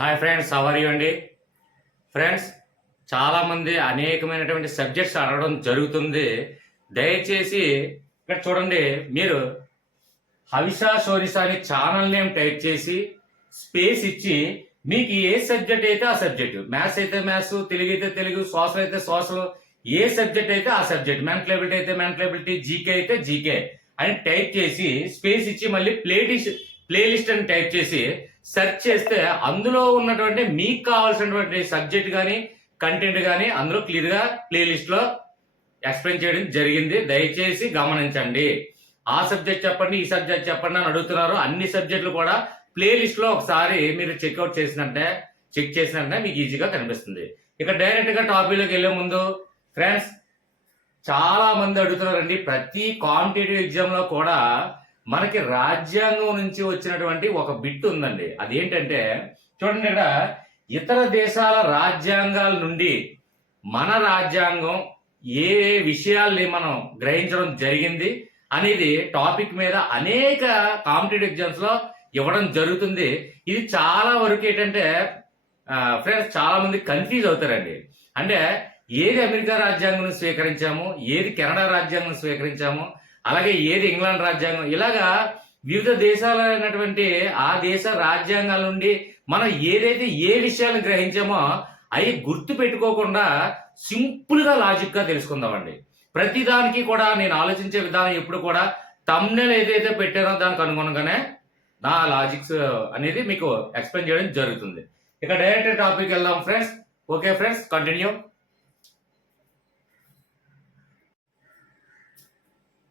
Hi friends, how are you అండి? Friends, చాలామంది అనేకమైనటువంటి సబ్జెక్ట్స్ అడగడం జరుగుతుంది. దయచేసి ఇక్కడ చూడండి, మీరు హవిషా షోరిషా అని ఛానల్ నేమ్ టైప్ చేసి స్పేస్ ఇచ్చి మీకు ఏ సబ్జెక్ట్ అయితే ఆ సబ్జెక్ట్, మ్యాథ్స్ అయితే మ్యాథ్స్, తెలుగు అయితే తెలుగు, సోషల్ అయితే సోషల్, ఏ సబ్జెక్ట్ అయితే ఆ సబ్జెక్ట్, మెంటల్ ఎబిలిటీ అయితే మెంటల్ ఎబిలిటీ, జీకే అయితే జీకే అని టైప్ చేసి స్పేస్ ఇచ్చి మళ్ళీ ప్లేలిస్ట్ అని టైప్ చేసి సెర్చ్ చేస్తే అందులో ఉన్నటువంటి మీకు కావాల్సినటువంటి సబ్జెక్ట్ కానీ కంటెంట్ కానీ అందులో క్లియర్గా ప్లేలిస్ట్ లో ఎక్స్ప్లెయిన్ చేయడం జరిగింది. దయచేసి గమనించండి. ఆ సబ్జెక్ట్ చెప్పండి, ఈ సబ్జెక్ట్ చెప్పండి అని అడుగుతున్నారు. అన్ని సబ్జెక్టులు కూడా ప్లేలిస్ట్ లో ఒకసారి మీరు చెక్అవుట్ చెక్ చేసినట్టే మీకు ఈజీగా కనిపిస్తుంది. ఇక డైరెక్ట్ గా టాపిక్ లోకి వెళ్లే ముందు ఫ్రెండ్స్, చాలా మంది అడుగుతున్నారండి, ప్రతి కాంపిటేటివ్ ఎగ్జామ్ లో కూడా మనకి రాజ్యాంగం నుంచి వచ్చినటువంటి ఒక బిట్ ఉందండి. అదేంటంటే చూడండి, ఇక్కడ ఇతర దేశాల రాజ్యాంగాల నుండి మన రాజ్యాంగం ఏ విషయాల్ని మనం గ్రహించడం జరిగింది అనేది టాపిక్ మీద అనేక కాంపిటేటివ్ ఎగ్జామ్స్ లో ఇవ్వడం జరుగుతుంది. ఇది చాలా వరకు ఏంటంటే ఫ్రెండ్స్, చాలా మంది కన్ఫ్యూజ్ అవుతారండి. అంటే ఏది అమెరికా రాజ్యాంగం స్వీకరించాము, ఏది కెనడా రాజ్యాంగం స్వీకరించాము, అలాగే ఏది ఇంగ్లాండ్ రాజ్యాంగం, ఇలాగా వివిధ దేశాలైనటువంటి ఆ దేశ రాజ్యాంగాల నుండి మనం ఏదైతే ఏ విషయాలను గ్రహించామో అవి గుర్తు పెట్టుకోకుండా సింపుల్ గా లాజిక్ గా తెలుసుకుందామండి. ప్రతిదానికి కూడా నేను ఆలోచించే విధానం ఎప్పుడు కూడా తమ్నెల్ ఏదైతే పెట్టానో దానికి అనుగుణంగానే నా లాజిక్స్ అనేది మీకు ఎక్స్ప్లెయిన్ చేయడం జరుగుతుంది. ఇక డైరెక్ట్ టాపిక్ వెళ్దాం friends. Okay friends, continue.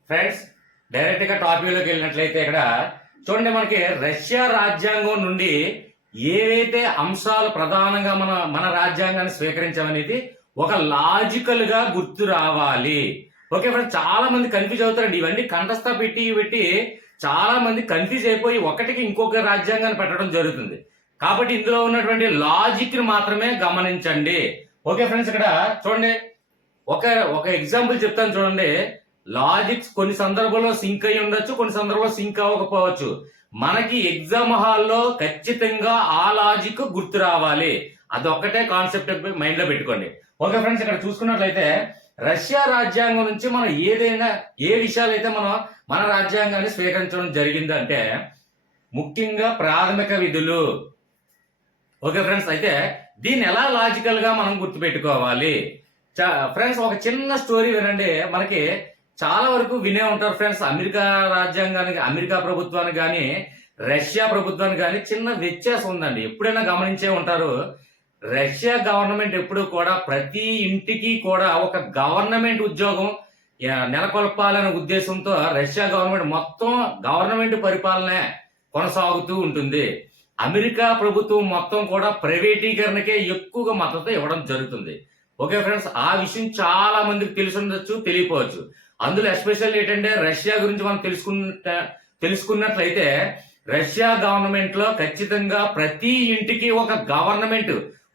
Friends, direct గా టాపిక్ లోకి వెళ్ళినట్లయితే ఇక్కడ చూడండి, మనకి రష్యా రాజ్యాంగం నుండి ఏవైతే అంశాలు ప్రధానంగా మన రాజ్యాంగాన్ని స్వీకరించామనేది ఒక లాజికల్ గా గుర్తు రావాలి. ఓకే ఫ్రెండ్స్, చాలా మంది కన్ఫ్యూజ్ అవుతారండి. ఇవన్నీ కంఠస్థ పెట్టి చాలా మంది కన్ఫ్యూజ్ అయిపోయి ఒకటికి ఇంకొక రాజ్యాంగాన్ని పెట్టడం జరుగుతుంది. కాబట్టి ఇందులో ఉన్నటువంటి లాజిక్ ని మాత్రమే గమనించండి. ఓకే ఫ్రెండ్స్, ఇక్కడ చూడండి, ఒక ఎగ్జాంపుల్ చెప్తాను చూడండి. లాజిక్స్ కొన్ని సందర్భాల్లో సింక్ అయి ఉండొచ్చు, కొన్ని సందర్భాల్లో సింక్ అవ్వకపోవచ్చు. మనకి ఎగ్జామ్ హాల్లో ఖచ్చితంగా ఆ లాజిక్ గుర్తు రావాలి. అదొక్కటే కాన్సెప్ట్ మైండ్ లో పెట్టుకోండి. ఓకే ఫ్రెండ్స్, ఇక్కడ చూసుకున్నట్లయితే రష్యా రాజ్యాంగం నుంచి మనం ఏ విషయాలు అయితే మన రాజ్యాంగాన్ని స్వీకరించడం జరిగిందంటే ముఖ్యంగా ప్రాథమిక విధులు. ఓకే ఫ్రెండ్స్, అయితే దీన్ని ఎలా లాజికల్ గా మనం గుర్తు పెట్టుకోవాలి ఫ్రెండ్స్, ఒక చిన్న స్టోరీ వినండి. మనకి చాలా వరకు వినే ఉంటారు ఫ్రెండ్స్, అమెరికా రాజ్యాంగానికి, అమెరికా ప్రభుత్వానికి కానీ రష్యా ప్రభుత్వానికి కానీ చిన్న వ్యత్యాసం ఉందండి. ఎప్పుడైనా గమనించే ఉంటారు, రష్యా గవర్నమెంట్ ఎప్పుడు కూడా ప్రతి ఇంటికి కూడా ఒక గవర్నమెంట్ ఉద్యోగం నెలకొల్పాలనే ఉద్దేశంతో రష్యా గవర్నమెంట్ మొత్తం గవర్నమెంట్ పరిపాలనే కొనసాగుతూ ఉంటుంది. అమెరికా ప్రభుత్వం మొత్తం కూడా ప్రైవేటీకరణకే ఎక్కువగా మద్దతు ఇవ్వడం జరుగుతుంది. ఓకే ఫ్రెండ్స్, ఆ విషయం చాలా మందికి తెలిసి ఉండొచ్చు, తెలియపోవచ్చు. అందులో ఎస్పెషల్ ఏంటంటే రష్యా గురించి మనం తెలుసుకున్నట్లయితే రష్యా గవర్నమెంట్ లో ఖచ్చితంగా ప్రతి ఇంటికి ఒక గవర్నమెంట్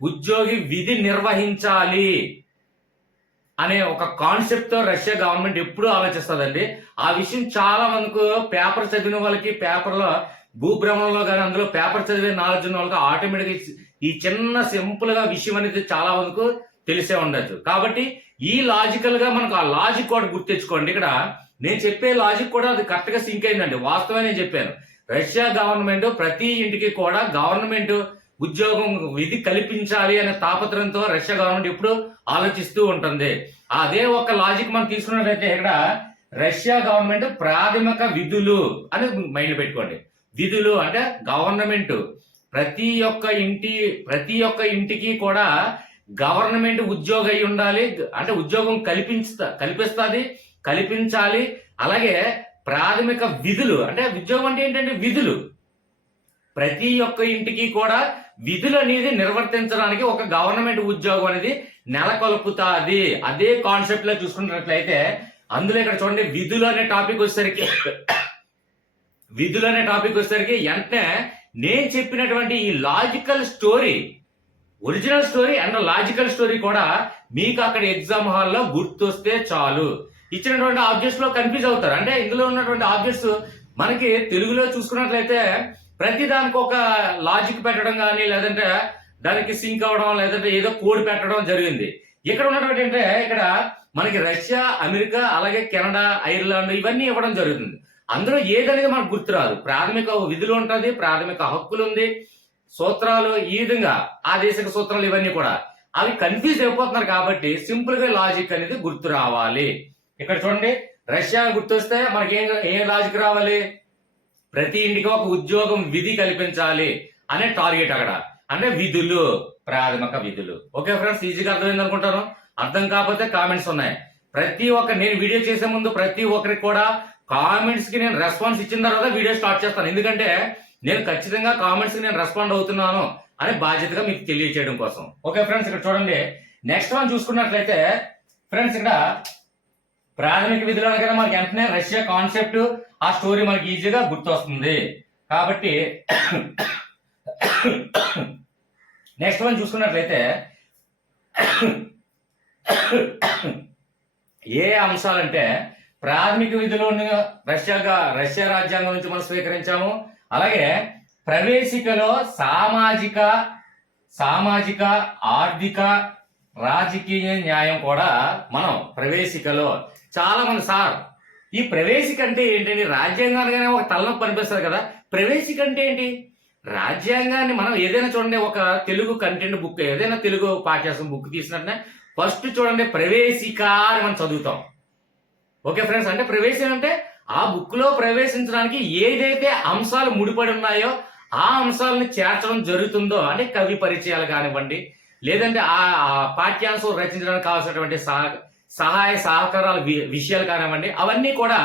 ఉద్యోగి విధి నిర్వహించాలి అనే ఒక కాన్సెప్ట్ తో రష్యా గవర్నమెంట్ ఎప్పుడూ ఆలోచిస్తుందండి. ఆ విషయం చాలా మందికి పేపర్ చదివిన వాళ్ళకి, పేపర్ లో భూభ్రమణంలో కానీ అందులో పేపర్ చదివే నాలెడ్జ్ ఉన్న వాళ్ళకి ఆటోమేటిక్ ఈ చిన్న సింపుల్ గా విషయం అనేది చాలా మందికి తెలిసే ఉండొచ్చు. కాబట్టి ఈ లాజికల్ గా మనకు ఆ లాజిక్ కూడా గుర్తించుకోండి. ఇక్కడ నేను చెప్పే లాజిక్ కూడా అది కరెక్ట్ గా సింక్ అయిందండి. వాస్తవమే నేను చెప్పాను. రష్యా గవర్నమెంట్ ప్రతి ఇంటికి కూడా గవర్నమెంట్ ఉద్యోగం విధి కల్పించాలి అనే తాపత్రయంతో రష్యా గవర్నమెంట్ ఎప్పుడు ఆలోచిస్తూ ఉంటుంది. అదే ఒక లాజిక్ మనం తీసుకున్నట్లయితే ఇక్కడ రష్యా గవర్నమెంట్ ప్రాథమిక విధులు అని మైండ్ పెట్టుకోండి. విధులు అంటే గవర్నమెంట్ ప్రతి ఒక్క ఇంటికి కూడా గవర్నమెంట్ ఉద్యోగం అయి ఉండాలి, అంటే ఉద్యోగం కల్పించాలి. అలాగే ప్రాథమిక విధులు అంటే ఉద్యోగం అంటే ఏంటంటే విధులు, ప్రతి ఒక్క ఇంటికి కూడా విధులు అనేది నిర్వర్తించడానికి ఒక గవర్నమెంట్ ఉద్యోగం అనేది నెలకొల్పుతాది. అదే కాన్సెప్ట్ లో చూసుకున్నట్లయితే అందులో ఇక్కడ చూడండి, విధులు అనే టాపిక్ వచ్చేసరికి వెంటనే నేను చెప్పినటువంటి ఈ logical story, original story and logical story కూడా మీకు అక్కడ ఎగ్జామ్ హాల్లో గుర్తొస్తే చాలు. ఇచ్చినటువంటి ఆబ్జెక్ట్స్ లో కన్ఫ్యూజ్ అవుతారు. అంటే ఇందులో ఉన్నటువంటి ఆబ్జెక్ట్స్ మనకి తెలుగులో చూసుకున్నట్లయితే ప్రతి దానికి ఒక లాజిక్ పెట్టడం కానీ, లేదంటే దానికి సింక్ అవడం, లేదంటే ఏదో కోడ్ పెట్టడం జరిగింది. ఇక్కడ ఉన్నటువంటి అంటే ఇక్కడ మనకి రష్యా, అమెరికా, అలాగే కెనడా, ఐర్లాండ్ ఇవన్నీ ఇవ్వడం జరుగుతుంది. అందులో ఏదనేది మనకు గుర్తురాదు. ప్రాథమిక విధులు ఉంటుంది, ప్రాథమిక హక్కులు ఉంది, సూత్రాలు, ఈ విధంగా ఆ దేశక సూత్రాలు ఇవన్నీ కూడా అవి కన్ఫ్యూజ్ అయిపోతున్నారు. కాబట్టి సింపుల్ గా లాజిక్ అనేది గుర్తు రావాలి. ఇక్కడ చూడండి, రష్యా గుర్తొస్తే మనకి ఏం లాజిక్ రావాలి? ప్రతి ఇంటికి ఒక ఉద్యోగం విధి కల్పించాలి అనే టార్గెట్ అక్కడ. అంటే విధులు, ప్రాథమిక విధులు. ఓకే ఫ్రెండ్స్, ఈజీగా అర్థమైంది అనుకుంటాను. అర్థం కాకపోతే కామెంట్స్ ఉన్నాయి. ప్రతి ఒక్క నేను వీడియో చేసే ముందు ప్రతి ఒక్కరికి కూడా కామెంట్స్ కి నేను రెస్పాన్స్ ఇచ్చిన తర్వాత వీడియో స్టార్ట్ చేస్తాను. ఎందుకంటే నేను ఖచ్చితంగా కామెంట్స్ కి నేను రెస్పాండ్ అవుతున్నాను అని బాధ్యతగా మీకు తెలియజేయడం కోసం. ఓకే ఫ్రెండ్స్, ఇక్కడ చూడండి, నెక్స్ట్ వన్ చూసుకున్నట్లయితే ఫ్రెండ్స్, ఇక్కడ ప్రాథమిక విధులు అనగానే మనకి వెంటనే రష్యా కాన్సెప్ట్, ఆ స్టోరీ మనకి ఈజీగా గుర్తొస్తుంది. కాబట్టి నెక్స్ట్ వన్ చూసుకున్నట్లయితే ఏ అంశాలంటే ప్రాథమిక విధులను రష్యా రాజ్యాంగం నుంచి మనం స్వీకరించాము. అలాగే ప్రవేశికలో సామాజిక, ఆర్థిక, రాజకీయ న్యాయం కూడా మనం ప్రవేశికలో చాలా మంది సార్ ఈ ప్రవేశిక అంటే ఏంటండి? రాజ్యాంగానిగానే ఒక తలనొప్పి అనిపిస్తుంది కదా. ప్రవేశిక అంటే ఏంటి? రాజ్యాంగాన్ని మనం ఏదైనా చూడండి, ఒక తెలుగు కంటెంట్ బుక్, ఏదైనా తెలుగు పాఠ్యాంశం బుక్ తీసినట్టే ఫస్ట్ చూడండి ప్రవేశిక అని మనం చదువుతాం. ఓకే ఫ్రెండ్స్, అంటే ప్రవేశం అంటే ఆ బుక్ లో ప్రవేశించడానికి ఏదైతే అంశాలు ముడిపడి ఉన్నాయో ఆ అంశాలను చేర్చడం జరుగుతుందో, అంటే కవి పరిచయాలు కానివ్వండి, లేదంటే ఆ పాఠ్యాంశం రచించడానికి కావాల్సినటువంటి సహాయ సహకారాల విషయాలు కానివ్వండి, అవన్నీ కూడా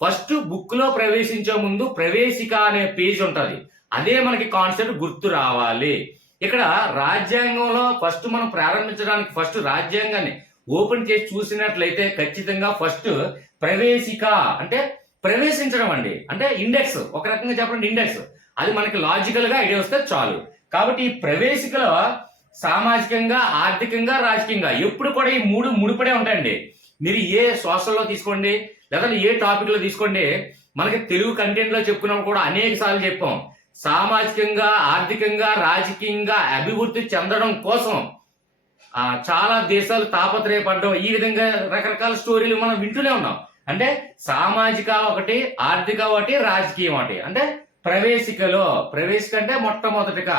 ఫస్ట్ బుక్ లో ప్రవేశించే ముందు ప్రవేశిక అనే పేజ్ ఉంటుంది. అదే మనకి కాన్సెప్ట్ గుర్తు రావాలి. ఇక్కడ రాజ్యాంగంలో ఫస్ట్ మనం ప్రారంభించడానికి ఫస్ట్ రాజ్యాంగాన్ని ఓపెన్ చేసి చూసినట్లయితే ఖచ్చితంగా ఫస్ట్ ప్రవేశిక అంటే ప్రవేశించడం అండి. అంటే ఇండెక్స్, ఒక రకంగా చెప్పండి ఇండెక్స్. అది మనకి లాజికల్ గా ఐడియా వస్తే చాలు. కాబట్టి ఈ ప్రవేశికలో సామాజికంగా, ఆర్థికంగా, రాజకీయంగా ఎప్పుడు కూడా ఈ మూడు ముడిపడే ఉంటాయండి. మీరు ఏ సోషల్లో తీసుకోండి, లేదంటే ఏ టాపిక్ లో తీసుకోండి, మనకి తెలుగు కంటెంట్ లో చెప్పుకున్నప్పుడు కూడా అనేక సార్లు చెప్పాం, సామాజికంగా, ఆర్థికంగా, రాజకీయంగా అభివృద్ధి చెందడం కోసం చాలా దేశాలు తాపత్రయపడడం, ఈ విధంగా రకరకాల స్టోరీలు మనం వింటూనే ఉన్నాం. అంటే సామాజిక ఒకటి, ఆర్థిక ఒకటి, రాజకీయం ఒకటి. అంటే ప్రవేశిక అంటే మొట్టమొదటిగా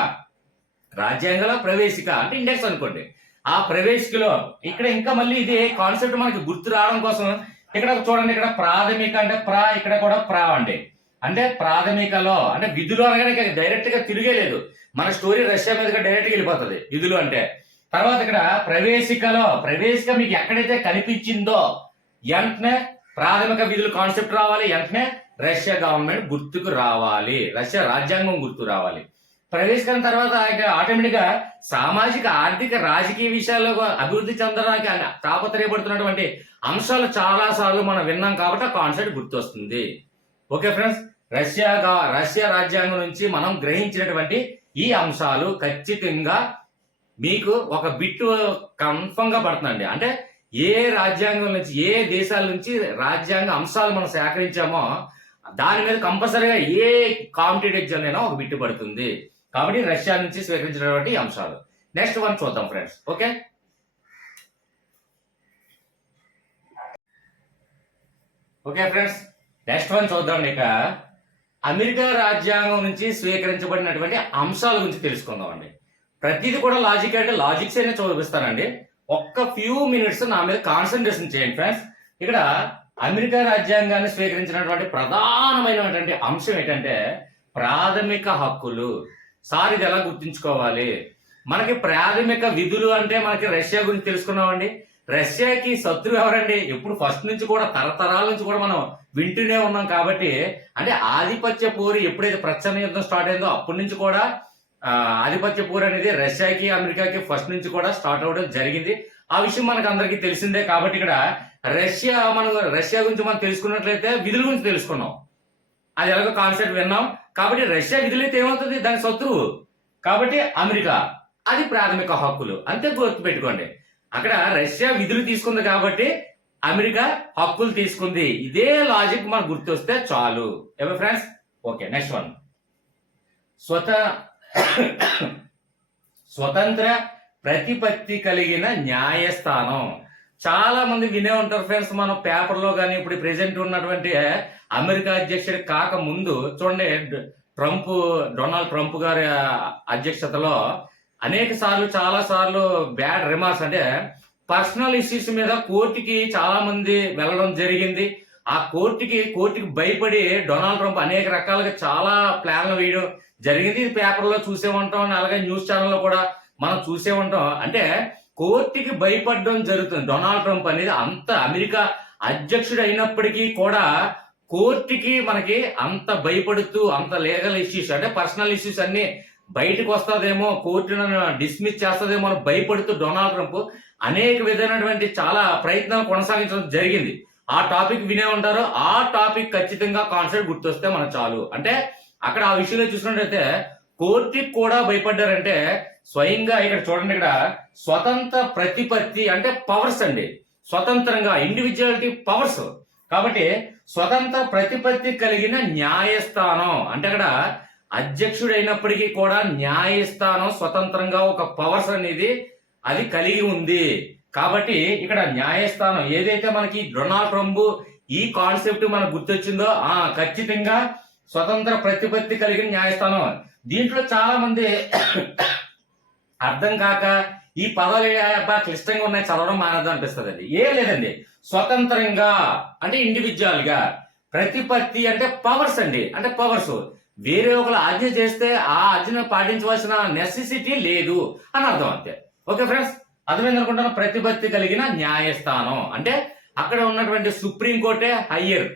రాజ్యాంగంలో ప్రవేశిక అంటే ఇండెక్స్ అనుకోండి. ఆ ప్రవేశికలో ఇక్కడ ఇంకా మళ్ళీ ఇది కాన్సెప్ట్ మనకి గుర్తు రావడం కోసం ఇక్కడ చూడండి, ఇక్కడ ప్రాథమిక అంటే ఇక్కడ కూడా అండి. అంటే ప్రాథమికలో అంటే విధులు అనగానే డైరెక్ట్ గా తిరిగేలేదు. మన స్టోరీ రష్యా మీదుగా డైరెక్ట్ గా వెళ్ళిపోతుంది విధులు అంటే. తర్వాత ఇక్కడ ప్రవేశిక మీకు ఎక్కడైతే కనిపించిందో వెంటనే ప్రాథమిక విధులు కాన్సెప్ట్ రావాలి, వెంటనే రష్యా గవర్నమెంట్ గుర్తుకు రావాలి, రష్యా రాజ్యాంగం గుర్తు రావాలి. ప్రవేశించిన తర్వాత ఆటోమేటిక్ గా సామాజిక, ఆర్థిక, రాజకీయ విషయాల్లో అభివృద్ధి చెందడానికి తాపత్రయపడుతున్నటువంటి అంశాలు చాలా సార్లు మనం విన్నాం కాబట్టి ఆ కాన్సెప్ట్ గుర్తొస్తుంది. ఓకే ఫ్రెండ్స్, రష్యా రాజ్యాంగం నుంచి మనం గ్రహించినటువంటి ఈ అంశాలు ఖచ్చితంగా మీకు ఒక బిట్ కన్ఫర్మ్ గా పడుతుందండి. అంటే ఏ రాజ్యాంగం నుంచి, ఏ దేశాల నుంచి రాజ్యాంగ అంశాలు మనం సేకరించామో దాని మీద కంపల్సరీగా ఏ కాంపిటేటివ్ ఎగ్జామ్ అయినా ఒక బిట్టు పడుతుంది. కాబట్టి రష్యా నుంచి స్వీకరించినటువంటి అంశాలు. నెక్స్ట్ వన్ చూద్దాం friends. Okay friends, next one చూద్దాం. ఇక అమెరికా రాజ్యాంగం నుంచి స్వీకరించబడినటువంటి అంశాల గురించి తెలుసుకుందాం అండి. ప్రతిదీ కూడా లాజిక్ అంటే లాజిక్స్ అయినా చూపిస్తానండి. ఒక్క ఫ్యూ మినిట్స్ నా మీద కాన్సన్ట్రేషన్ చేయండి ఫ్రెండ్స్. ఇక్కడ అమెరికా రాజ్యాంగాన్ని స్వీకరించినటువంటి ప్రధానమైనటువంటి అంశం ఏంటంటే ప్రాథమిక హక్కులు. సార్ ఇది ఎలా గుర్తుంచుకోవాలి? మనకి ప్రాథమిక విధులు అంటే మనకి రష్యా గురించి తెలుసుకున్నామండి. రష్యాకి శత్రువు ఎవరండి? ఎప్పుడు ఫస్ట్ నుంచి కూడా తరతరాల నుంచి కూడా మనం వింటూనే ఉన్నాం. కాబట్టి అంటే ఆధిపత్య పోరు ఎప్పుడైతే ప్రచ్ఛన్న యుద్ధం స్టార్ట్ అయిందో అప్పటి నుంచి కూడా ఆధిపత్య పోరు అనేది రష్యాకి, అమెరికాకి ఫస్ట్ నుంచి కూడా స్టార్ట్ అవ్వడం జరిగింది. ఆ విషయం మనకు అందరికీ తెలిసిందే. కాబట్టి ఇక్కడ రష్యా గురించి మనం తెలుసుకున్నట్లయితే విధుల గురించి తెలుసుకున్నాం, అది ఎలాగో కాన్సెప్ట్ విన్నాం. కాబట్టి రష్యా విధులైతే ఏమవుతుంది? దాని శత్రువు. కాబట్టి అమెరికా అది ప్రాథమిక హక్కులు, అంతే గుర్తు పెట్టుకోండి. అక్కడ రష్యా విధులు తీసుకుంది కాబట్టి అమెరికా హక్కులు తీసుకుంది. ఇదే లాజిక్ మనకు గుర్తొస్తే చాలు. ఏమో ఫ్రెండ్స్? Okay, next one. స్వత స్వతంత్ర ప్రతిపత్తి కలిగిన న్యాయస్థానం. చాలా మంది వినే ఉంటారు ఫ్రెండ్స్, మనం పేపర్లో కానీ ఇప్పుడు ప్రెసెంట్ ఉన్నటువంటి అమెరికా అధ్యక్షుడి కాక ముందు చూడండి, డొనాల్డ్ ట్రంప్ గారి అధ్యక్షతలో అనేక సార్లు చాలా సార్లు బ్యాడ్ రిమార్క్స్ అంటే పర్సనల్ ఇష్యూస్ మీద కోర్టుకి చాలా మంది వెళ్ళడం జరిగింది. ఆ కోర్టుకి భయపడి డొనాల్డ్ ట్రంప్ అనేక రకాలుగా చాలా ప్లాన్లు వేయడం జరిగింది. ఇది పేపర్లో చూసే ఉంటాం, అలాగే న్యూస్ ఛానల్లో కూడా మనం చూసే ఉంటాం. అంటే కోర్టుకి భయపడడం జరుగుతుంది. డొనాల్డ్ ట్రంప్ అనేది అంత అమెరికా అధ్యక్షుడు అయినప్పటికీ కూడా కోర్టుకి మనకి అంత భయపడుతూ, అంత లీగల్ ఇష్యూస్ అంటే పర్సనల్ ఇష్యూస్ అన్ని బయటకు వస్తుందేమో, కోర్టును డిస్మిస్ చేస్తుందేమో అని భయపడుతూ డొనాల్డ్ ట్రంప్ అనేక విధమైనటువంటి చాలా ప్రయత్నాలు కొనసాగించడం జరిగింది. ఆ టాపిక్ వినే ఉంటారు. ఆ టాపిక్ ఖచ్చితంగా కాన్సెప్ట్ గుర్తొస్తే మనకు చాలు. అంటే అక్కడ ఆ విషయంలో చూసినట్టయితే కోర్టుకి కూడా భయపడ్డారంటే స్వయంగా ఇక్కడ చూడండి, ఇక్కడ స్వతంత్ర ప్రతిపత్తి అంటే పవర్స్ అండి, స్వతంత్రంగా ఇండివిజువాలిటీ పవర్స్. కాబట్టి స్వతంత్ర ప్రతిపత్తి కలిగిన న్యాయస్థానం అంటే అక్కడ అధ్యక్షుడు అయినప్పటికీ కూడా న్యాయస్థానం స్వతంత్రంగా ఒక పవర్స్ అనేది అది కలిగి ఉంది. కాబట్టి ఇక్కడ న్యాయస్థానం ఏదైతే మనకి డొనాల్డ్ ట్రంప్ ఈ కాన్సెప్ట్ మనకు గుర్తొచ్చిందో ఖచ్చితంగా స్వతంత్ర ప్రతిపత్తి కలిగిన న్యాయస్థానం. దీంట్లో చాలా మంది అర్థం కాక ఈ పదాలు బాగా క్లిష్టంగా ఉన్నాయి, చదవడం మానద్దు అనిపిస్తుంది. అండి ఏం లేదండి, స్వతంత్రంగా అంటే ఇండివిజువల్ గా, ప్రతిపత్తి అంటే పవర్స్ అండి, అంటే పవర్స్. వేరే ఒకరు ఆజ్ఞ చేస్తే ఆ ఆజ్ఞను పాటించవలసిన నెసెసిటీ లేదు అని అర్థం అంతే. ఓకే ఫ్రెండ్స్, అర్థమైంది అనుకుంటాను. ప్రతిపత్తి కలిగిన న్యాయస్థానం అంటే అక్కడ ఉన్నటువంటి సుప్రీం కోర్టే హయ్యర్,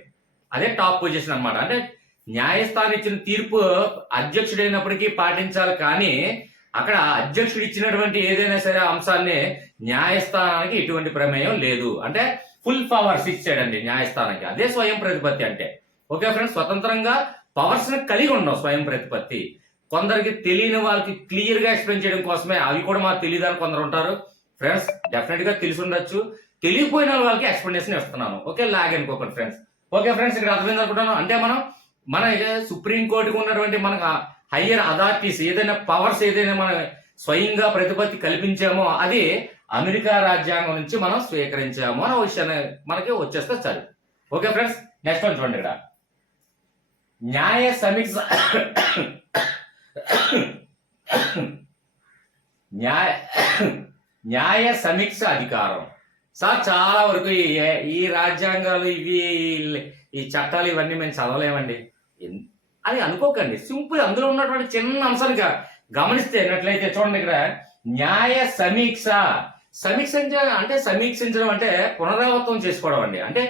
అదే టాప్ పొజిషన్ అన్నమాట. అంటే న్యాయస్థానం ఇచ్చిన తీర్పు అధ్యక్షుడైనప్పటికీ పాటించాలి, కానీ అక్కడ అధ్యక్షుడు ఇచ్చినటువంటి ఏదైనా సరే అంశాన్ని న్యాయస్థానానికి ఎటువంటి ప్రమేయం లేదు. అంటే ఫుల్ పవర్స్ ఇచ్చాడండి న్యాయస్థానానికి, అదే స్వయం ప్రతిపత్తి అంటే. ఓకే ఫ్రెండ్స్, స్వతంత్రంగా పవర్స్ ని కలిగి ఉండవు స్వయం ప్రతిపత్తి. కొందరికి తెలియని వాళ్ళకి క్లియర్ గా ఎక్స్ప్లెయిన్ చేయడం కోసమే, అవి కూడా మాకు తెలియదని కొందరు ఉంటారు ఫ్రెండ్స్. డెఫినెట్ గా తెలిసి ఉండొచ్చు, తెలియపోయిన వాళ్ళకి ఎక్స్ప్లెనేషన్ ఇస్తున్నాను. ఓకే, లాగ్ అనుకోకండి ఫ్రెండ్స్. ఓకే ఫ్రెండ్స్, ఇక్కడ అర్థమైంది అనుకుంటాను. అంటే మన సుప్రీం కోర్టుకు ఉన్నటువంటి మనకు హయ్యర్ అథారిటీస్ ఏదైనా పవర్స్ ఏదైనా మనం స్వయంగా ప్రతిపత్తి కల్పించామో అది అమెరికా రాజ్యాంగం నుంచి మనం స్వీకరించాము అనే విషయాన్ని మనకి వచ్చేస్తే చాలు. ఓకే ఫ్రెండ్స్, నెక్స్ట్ వన్ చూడండి. ఇక్కడ న్యాయ సమీక్ష అధికారం. సార్ చాలా వరకు ఈ రాజ్యాంగాలు ఈ చట్టాలు ఇవన్నీ మేము చదవలేమండి అని అనుకోకండి. సింపుల్ అందులో ఉన్నటువంటి చిన్న అంశాలుగా గమనిస్తేనట్లయితే చూడండి, ఇక్కడ న్యాయ సమీక్షించడం అంటే సమీక్షించడం అంటే పునరావృతం చేసుకోవడం అండి. అంటే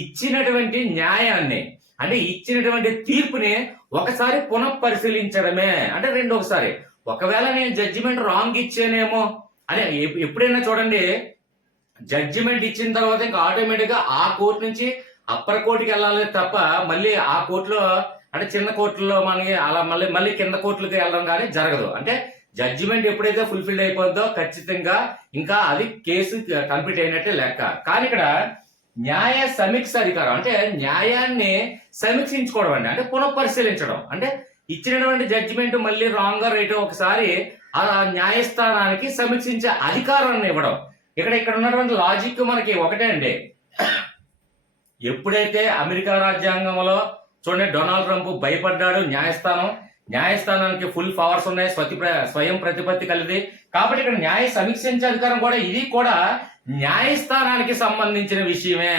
ఇచ్చినటువంటి న్యాయాన్ని అంటే ఇచ్చినటువంటి తీర్పుని ఒకసారి పునఃపరిశీలించడమే. అంటే రెండోసారి ఒకవేళ నేను జడ్జిమెంట్ రాంగ్ ఇచ్చానేమో అని ఎప్పుడైనా చూడండి, జడ్జిమెంట్ ఇచ్చిన తర్వాత ఇంకా ఆటోమేటిక్ గా ఆ కోర్టు నుంచి అప్పర్ కోర్టుకి వెళ్ళాలి తప్ప మళ్ళీ ఆ కోర్టులో అంటే చిన్న కోర్టులో మనకి అలా మళ్ళీ కింద కోర్టులకి వెళ్ళడం కానీ జరగదు. అంటే జడ్జిమెంట్ ఎప్పుడైతే ఫుల్ఫిల్ అయిపోద్దో ఖచ్చితంగా ఇంకా అది కేసు కంప్లీట్ అయినట్టే లెక్క. కానీ ఇక్కడ న్యాయ సమీక్ష అధికారం అంటే న్యాయాన్ని సమీక్షించుకోవడం అండి, అంటే పునఃపరిశీలించడం. అంటే ఇచ్చినటువంటి జడ్జిమెంట్ మళ్ళీ రాంగ్ గా రైట్ ఒకసారి ఆ న్యాయస్థానానికి సమీక్షించే అధికారాన్ని ఇవ్వడం. ఇక్కడ ఉన్నటువంటి లాజిక్ మనకి ఒకటే అండి. ఎప్పుడైతే అమెరికా రాజ్యాంగంలో చూడండి డొనాల్డ్ ట్రంప్ భయపడ్డాడు, న్యాయస్థానానికి ఫుల్ పవర్స్ ఉన్నాయి, స్వయం ప్రతిపత్తి కలిది. కాబట్టి ఇక్కడ న్యాయ సమీక్షించే అధికారం కూడా ఇది కూడా న్యాయస్థానానికి సంబంధించిన విషయమే.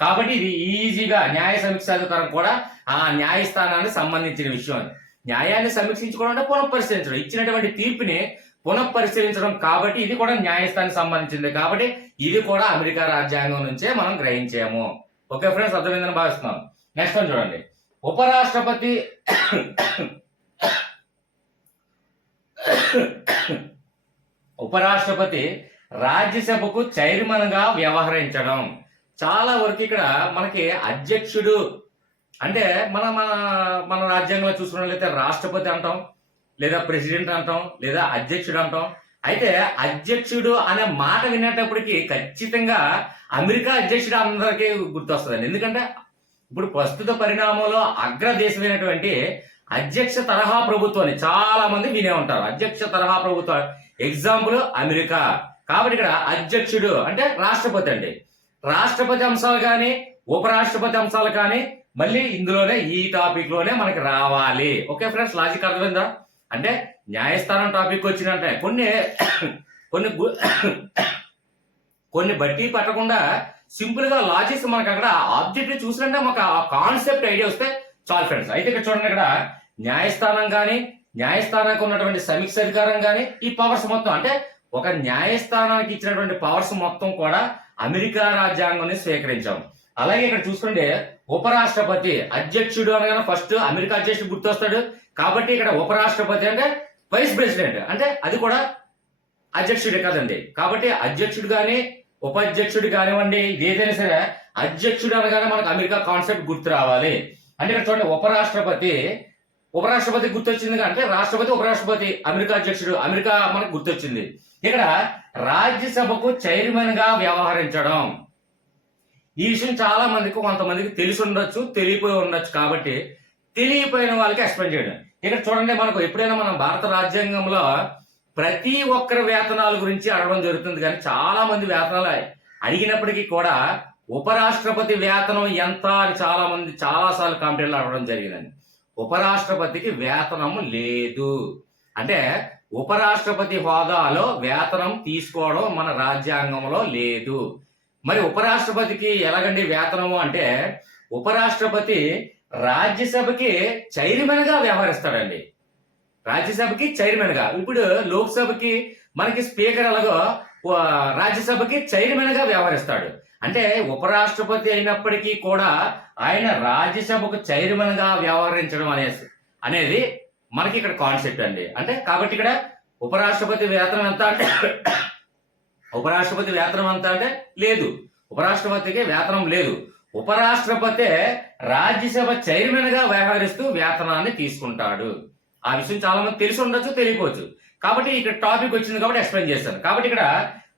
కాబట్టి ఇది ఈజీగా న్యాయ సమీక్ష అధికారం కూడా ఆ న్యాయస్థానానికి సంబంధించిన విషయం. న్యాయాన్ని సమీక్షించుకోవడం అంటే పునఃపరిశీలించడం, ఇచ్చినటువంటి తీర్పుని పునఃపరిశీలించడం. కాబట్టి ఇది కూడా న్యాయస్థానానికి సంబంధించింది. కాబట్టి ఇది కూడా అమెరికా రాజ్యాంగం నుంచే మనం గ్రహించాము. ఓకే ఫ్రెండ్స్, అర్థమైందని భావిస్తున్నాం. నెక్స్ట్ వన్ చూడండి. ఉపరాష్ట్రపతి రాజ్యసభకు చైర్మన్ గా వ్యవహరించడం. చాలా వరకు ఇక్కడ మనకి అధ్యక్షుడు అంటే మన రాజ్యాంగంలో చూసుకున్నట్లయితే రాష్ట్రపతి అంటాం, లేదా ప్రెసిడెంట్ అంటాం, లేదా అధ్యక్షుడు అంటాం. అయితే అధ్యక్షుడు అనే మాట వినేటప్పటికి ఖచ్చితంగా అమెరికా అధ్యక్షుడు అందరికీ గుర్తొస్తుందండి. ఎందుకంటే ఇప్పుడు ప్రస్తుత పరిణామంలో అగ్రదేశమైనటువంటి అధ్యక్ష తరహా ప్రభుత్వం అని చాలా మంది వినే ఉంటారు. అధ్యక్ష తరహా ప్రభుత్వం ఎగ్జాంపుల్ అమెరికా. కాబట్టి ఇక్కడ అధ్యక్షుడు అంటే రాష్ట్రపతి అండి. రాష్ట్రపతి అంశాలు కానీ ఉపరాష్ట్రపతి అంశాలు కానీ మళ్ళీ ఇందులోనే ఈ టాపిక్ లోనే మనకి రావాలి. ఓకే ఫ్రెండ్స్, లాజిక్ అర్థమైందా? అంటే న్యాయస్థానం టాపిక్ వచ్చినట్టే కొన్ని బట్టి పట్టకుండా సింపుల్ గా లాజిక్స్ మనకు అక్కడ ఆబ్జెక్టివ్ చూసినట్టే మాకు ఆ కాన్సెప్ట్ ఐడియా వస్తే చాలు ఫ్రెండ్స్. అయితే ఇక్కడ చూడండి, ఇక్కడ న్యాయస్థానం కానీ న్యాయస్థానానికి ఉన్నటువంటి సమీక్ష అధికారం కానీ ఈ పవర్స్ మొత్తం అంటే ఒక న్యాయస్థానానికి ఇచ్చినటువంటి పవర్స్ మొత్తం కూడా అమెరికా రాజ్యాంగాన్ని స్వీకరించాం. అలాగే ఇక్కడ చూసుకుంటే ఉపరాష్ట్రపతి అధ్యక్షుడు అనగానే ఫస్ట్ అమెరికా అధ్యక్షుడు గుర్తొస్తాడు. కాబట్టి ఇక్కడ ఉపరాష్ట్రపతి అంటే వైస్ ప్రెసిడెంట్ అంటే అది కూడా అధ్యక్షుడే కదండి. కాబట్టి అధ్యక్షుడు కానీ ఉపాధ్యక్షుడు కానివ్వండి, ఏదైనా సరే అధ్యక్షుడు అనగానే మనకు అమెరికా కాన్సెప్ట్ గుర్తు రావాలి. అంటే ఇక్కడ చూడండి, ఉపరాష్ట్రపతి గుర్తొచ్చింది అంటే రాష్ట్రపతి ఉపరాష్ట్రపతి అమెరికా అధ్యక్షుడు అమెరికా మనకు గుర్తొచ్చింది. ఇక్కడ రాజ్యసభకు చైర్మన్ గా వ్యవహరించడం, ఈ విషయం చాలా మందికి కొంతమందికి తెలిసి ఉండొచ్చు, తెలియపోయి ఉండొచ్చు. కాబట్టి తెలియపోయిన వాళ్ళకి ఎక్స్ప్లెయిన్ చేయడం. ఇక్కడ చూడండి, మనకు ఎప్పుడైనా మనం భారత రాజ్యాంగంలో ప్రతి ఒక్కరి వేతనాల గురించి అడగడం జరుగుతుంది, కానీ చాలా మంది వేతనాలు అడిగినప్పటికీ కూడా ఉపరాష్ట్రపతి వేతనం ఎంత అని చాలా మంది చాలా సార్లు కాంపిటీలో అడగడం జరిగిందండి. ఉపరాష్ట్రపతికి వేతనము లేదు. అంటే ఉపరాష్ట్రపతి హోదాలో వేతనం తీసుకోవడం మన రాజ్యాంగంలో లేదు. మరి ఉపరాష్ట్రపతికి ఎలాగండి వేతనము అంటే, ఉపరాష్ట్రపతి రాజ్యసభకి చైర్మన్ గా వ్యవహరిస్తాడండి. రాజ్యసభకి చైర్మన్ గా. ఇప్పుడు లోక్సభకి మనకి స్పీకర్ ఎలాగో రాజ్యసభకి చైర్మన్ గా వ్యవహరిస్తాడు. అంటే ఉపరాష్ట్రపతి అయినప్పటికీ కూడా ఆయన రాజ్యసభకు చైర్మన్ గా వ్యవహరించడం అనేది మనకి ఇక్కడ కాన్సెప్ట్ అండి. అంటే కాబట్టి ఇక్కడ ఉపరాష్ట్రపతి వేతనం ఎంత అంటే ఉపరాష్ట్రపతి వేతనం ఎంత అంటే లేదు, ఉపరాష్ట్రపతికి వేతనం లేదు. ఉపరాష్ట్రపతి రాజ్యసభ చైర్మన్ గా వ్యవహరిస్తూ వేతనాన్ని తీసుకుంటాడు. ఆ విషయం చాలా మంది తెలిసి ఉండొచ్చు, తెలియకపోవచ్చు. కాబట్టి ఇక్కడ టాపిక్ వచ్చింది కాబట్టి ఎక్స్ప్లెయిన్ చేస్తాను. కాబట్టి ఇక్కడ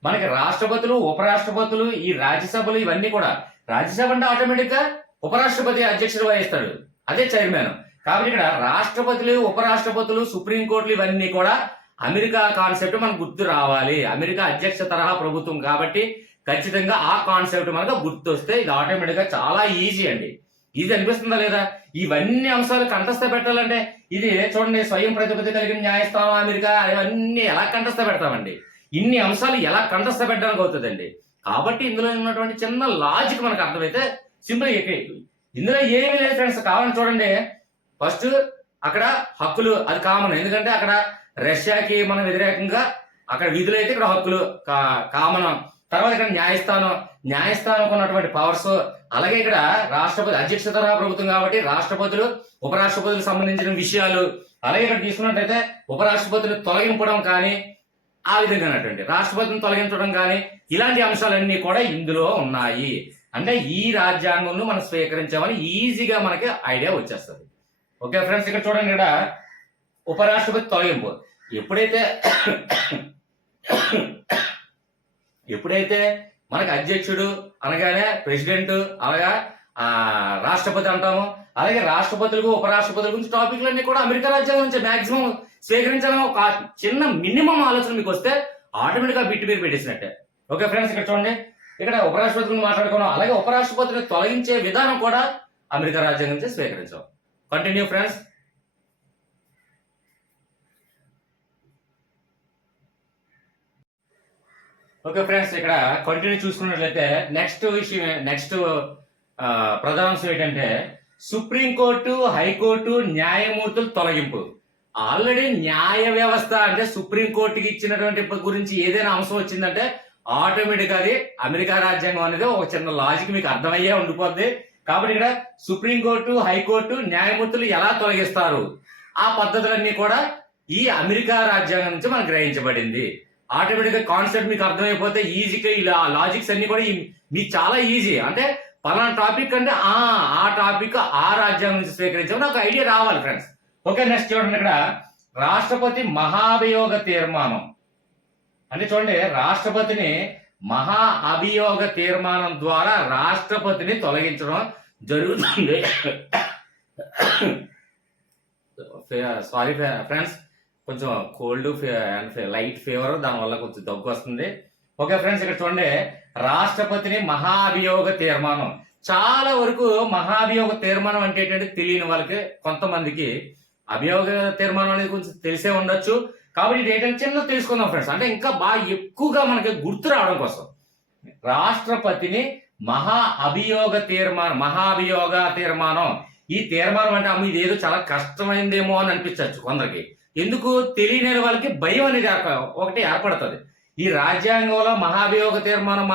మనకి రాష్ట్రపతులు ఉపరాష్ట్రపతులు ఈ రాజ్యసభలు ఇవన్నీ కూడా, రాజ్యసభ అంటే ఆటోమేటిక్ గా ఉపరాష్ట్రపతి అధ్యక్షుడు వహిస్తాడు, అదే చైర్మన్. కాబట్టి ఇక్కడ రాష్ట్రపతులు ఉపరాష్ట్రపతులు సుప్రీంకోర్టులు ఇవన్నీ కూడా అమెరికా కాన్సెప్ట్ మనకు గుర్తు రావాలి. అమెరికా అధ్యక్ష తరహా ప్రభుత్వం కాబట్టి ఖచ్చితంగా ఆ కాన్సెప్ట్ మనకు గుర్తొస్తే ఇది ఆటోమేటిక్ గా చాలా ఈజీ అండి. ఇది అనిపిస్తుందా లేదా? ఇవన్నీ అంశాలు కంఠస్థ పెట్టాలంటే ఇది చూడండి, స్వయం ప్రతిపత్తి కలిగిన న్యాయస్థానం అమెరికా, ఇవన్నీ ఎలా కంఠస్థ పెడతామండి? ఇన్ని అంశాలు ఎలా కంఠస్థ పెట్టడానికి అవుతుందండి? కాబట్టి ఇందులో ఉన్నటువంటి చిన్న లాజిక్ మనకు అర్థమైతే సింపుల్. ఇందులో ఏమీ లేదు ఫ్రెండ్స్, కావాలని చూడండి. ఫస్ట్ అక్కడ హక్కులు అది కామన్, ఎందుకంటే అక్కడ రష్యాకి మనం వ్యతిరేకంగా అక్కడ విధులు అయితే ఇక్కడ హక్కులు కామన్. తర్వాత ఇక్కడ న్యాయస్థానం ఉన్నటువంటి పవర్స్, అలాగే ఇక్కడ రాష్ట్రపతి అధ్యక్ష తరహా ప్రభుత్వం కాబట్టి రాష్ట్రపతులు ఉపరాష్ట్రపతులకు సంబంధించిన విషయాలు, అలాగే ఇక్కడ తీసుకున్నట్టయితే ఉపరాష్ట్రపతులు తొలగింపడం కానీ ఆ విధంగా రాష్ట్రపతిని తొలగించడం కానీ ఇలాంటి అంశాలన్నీ కూడా ఇందులో ఉన్నాయి. అంటే ఈ రాజ్యాంగంను మనం స్వీకరించామని ఈజీగా మనకి ఐడియా వచ్చేస్తుంది. ఓకే ఫ్రెండ్స్, ఇక్కడ చూడండి, ఇక్కడ ఉపరాష్ట్రపతి తొలగింపు ఎప్పుడైతే మనకు అధ్యక్షుడు అనగానే ప్రెసిడెంట్, అలాగా రాష్ట్రపతి అంటాము. అలాగే రాష్ట్రపతులకు ఉపరాష్ట్రపతుల గురించి టాపిక్లన్నీ కూడా అమెరికా రాజ్యాంగం నుంచి మాక్సిమం స్వీకరించాలని ఒక చిన్న మినిమం ఆలోచన మీకు వస్తే ఆటోమేటిక్ గా బిట్టు మీరు పెట్టేసినట్టే. ఓకే ఫ్రెండ్స్, ఇక్కడ చూడండి, ఇక్కడ ఉపరాష్ట్రపతి గురించి మాట్లాడుకున్నాం. అలాగే ఉపరాష్ట్రపతిని తొలగించే విధానం కూడా అమెరికా రాజ్యాంగం నుంచి స్వీకరించాం. Continue friends. ఓకే ఫ్రెండ్స్, ఇక్కడ కంటిన్యూ చూసుకున్నట్లయితే నెక్స్ట్ ప్రధానాంశం ఏంటంటే సుప్రీంకోర్టు హైకోర్టు న్యాయమూర్తులు తొలగింపు. ఆల్రెడీ న్యాయ వ్యవస్థ అంటే సుప్రీంకోర్టుకి ఇచ్చినటువంటి గురించి ఏదైనా అంశం వచ్చిందంటే ఆటోమేటిక్ అది అమెరికా రాజ్యాంగం అనేది ఒక చిన్న లాజిక్ మీకు అర్థమయ్యే ఉండిపోద్ది. కాబట్టి ఇక్కడ సుప్రీంకోర్టు హైకోర్టు న్యాయమూర్తులు ఎలా తొలగిస్తారు ఆ పద్ధతులన్నీ కూడా ఈ అమెరికా రాజ్యాంగం నుంచి మనకు గ్రహించబడింది. ఆటోమేటిక్ గా కాన్సెప్ట్ మీకు అర్థమైపోతే ఈజీగా ఇలా లాజిక్స్ అన్ని కూడా మీకు చాలా ఈజీ. అంటే పలానా టాపిక్ అంటే ఆ టాపిక్ ఆ రాజ్యాంగం నుంచి స్వీకరించామని ఒక ఐడియా రావాలి ఫ్రెండ్స్. ఓకే, నెక్స్ట్ చూడండి, ఇక్కడ రాష్ట్రపతి మహాభియోగ తీర్మానం అంటే చూడండి, రాష్ట్రపతిని మహా అభియోగ తీర్మానం ద్వారా రాష్ట్రపతిని తొలగించడం జరుగుతుంది. సారీ ఫ్రెండ్స్, కొంచెం కోల్డ్ అండ్ లైట్ ఫీవర్, దానివల్ల కొంచెం దగ్గు వస్తుంది. ఓకే ఫ్రెండ్స్, ఇక్కడ చూడండి, రాష్ట్రపతిని మహాభియోగ తీర్మానం. చాలా వరకు మహాభియోగ తీర్మానం అంటే ఏంటంటే తెలియని వాళ్ళకి, కొంతమందికి అభియోగ తీర్మానం అనేది కొంచెం తెలిసే ఉండొచ్చు. కాబట్టి ఇది ఏంటంటే చిన్న తెలుసుకుందాం ఫ్రెండ్స్, అంటే ఇంకా బాగా ఎక్కువగా మనకి గుర్తు రావడం కోసం. రాష్ట్రపతిని మహాభియోగ తీర్మానం. ఈ తీర్మానం అంటే అమ్మ ఇదేదో చాలా కష్టమైందేమో అని అనిపించవచ్చు కొందరికి. ఎందుకు తెలియని వాళ్ళకి భయం అనేది ఒకటి ఏర్పడుతుంది. ఈ రాజ్యాంగంలో మహాభియోగ తీర్మానం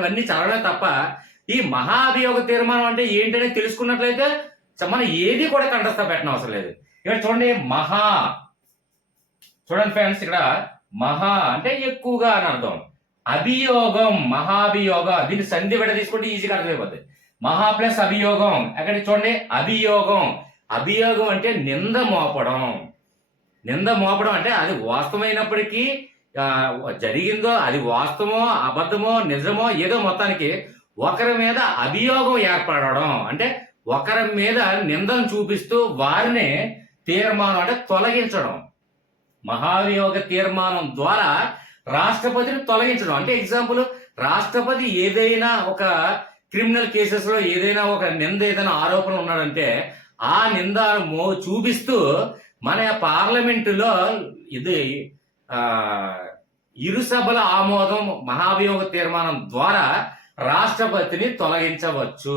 ఇవన్నీ చదవడం తప్ప ఈ మహాభియోగ తీర్మానం అంటే ఏంటనే తెలుసుకున్నట్లయితే మనం ఏది కూడా కంఠస్థ పెట్టడం అవసరం లేదు. ఇక్కడ చూడండి, చూడండి ఫ్రెండ్స్, ఇక్కడ మహా అంటే ఎక్కువగా అని అర్థం. అభియోగం, మహాభియోగ, దీన్ని సంధి విడ తీసుకుంటే ఈజీగా అర్థమైపోతుంది. మహా ప్లస్ అభియోగం. అక్కడ చూడండి, అభియోగం అంటే నింద మోపడం అంటే అది వాస్తవమైనప్పటికీ జరిగిందో అది వాస్తవమో అబద్ధమో నిజమో ఏదో మొత్తానికి ఒకరి మీద అభియోగం ఏర్పడడం, అంటే ఒకరి మీద నిందను చూపిస్తూ వారిని తీర్మానం అంటే తొలగించడం. మహాభియోగ తీర్మానం ద్వారా రాష్ట్రపతిని తొలగించడం అంటే ఎగ్జాంపుల్, రాష్ట్రపతి ఏదైనా ఒక క్రిమినల్ కేసెస్ లో ఏదైనా ఒక ఏదైనా ఆరోపణ ఉన్నాడంటే ఆ నింద చూపిస్తూ మన పార్లమెంటులో ఇది ఇరు సభల ఆమోదం మహాభియోగ తీర్మానం ద్వారా రాష్ట్రపతిని తొలగించవచ్చు.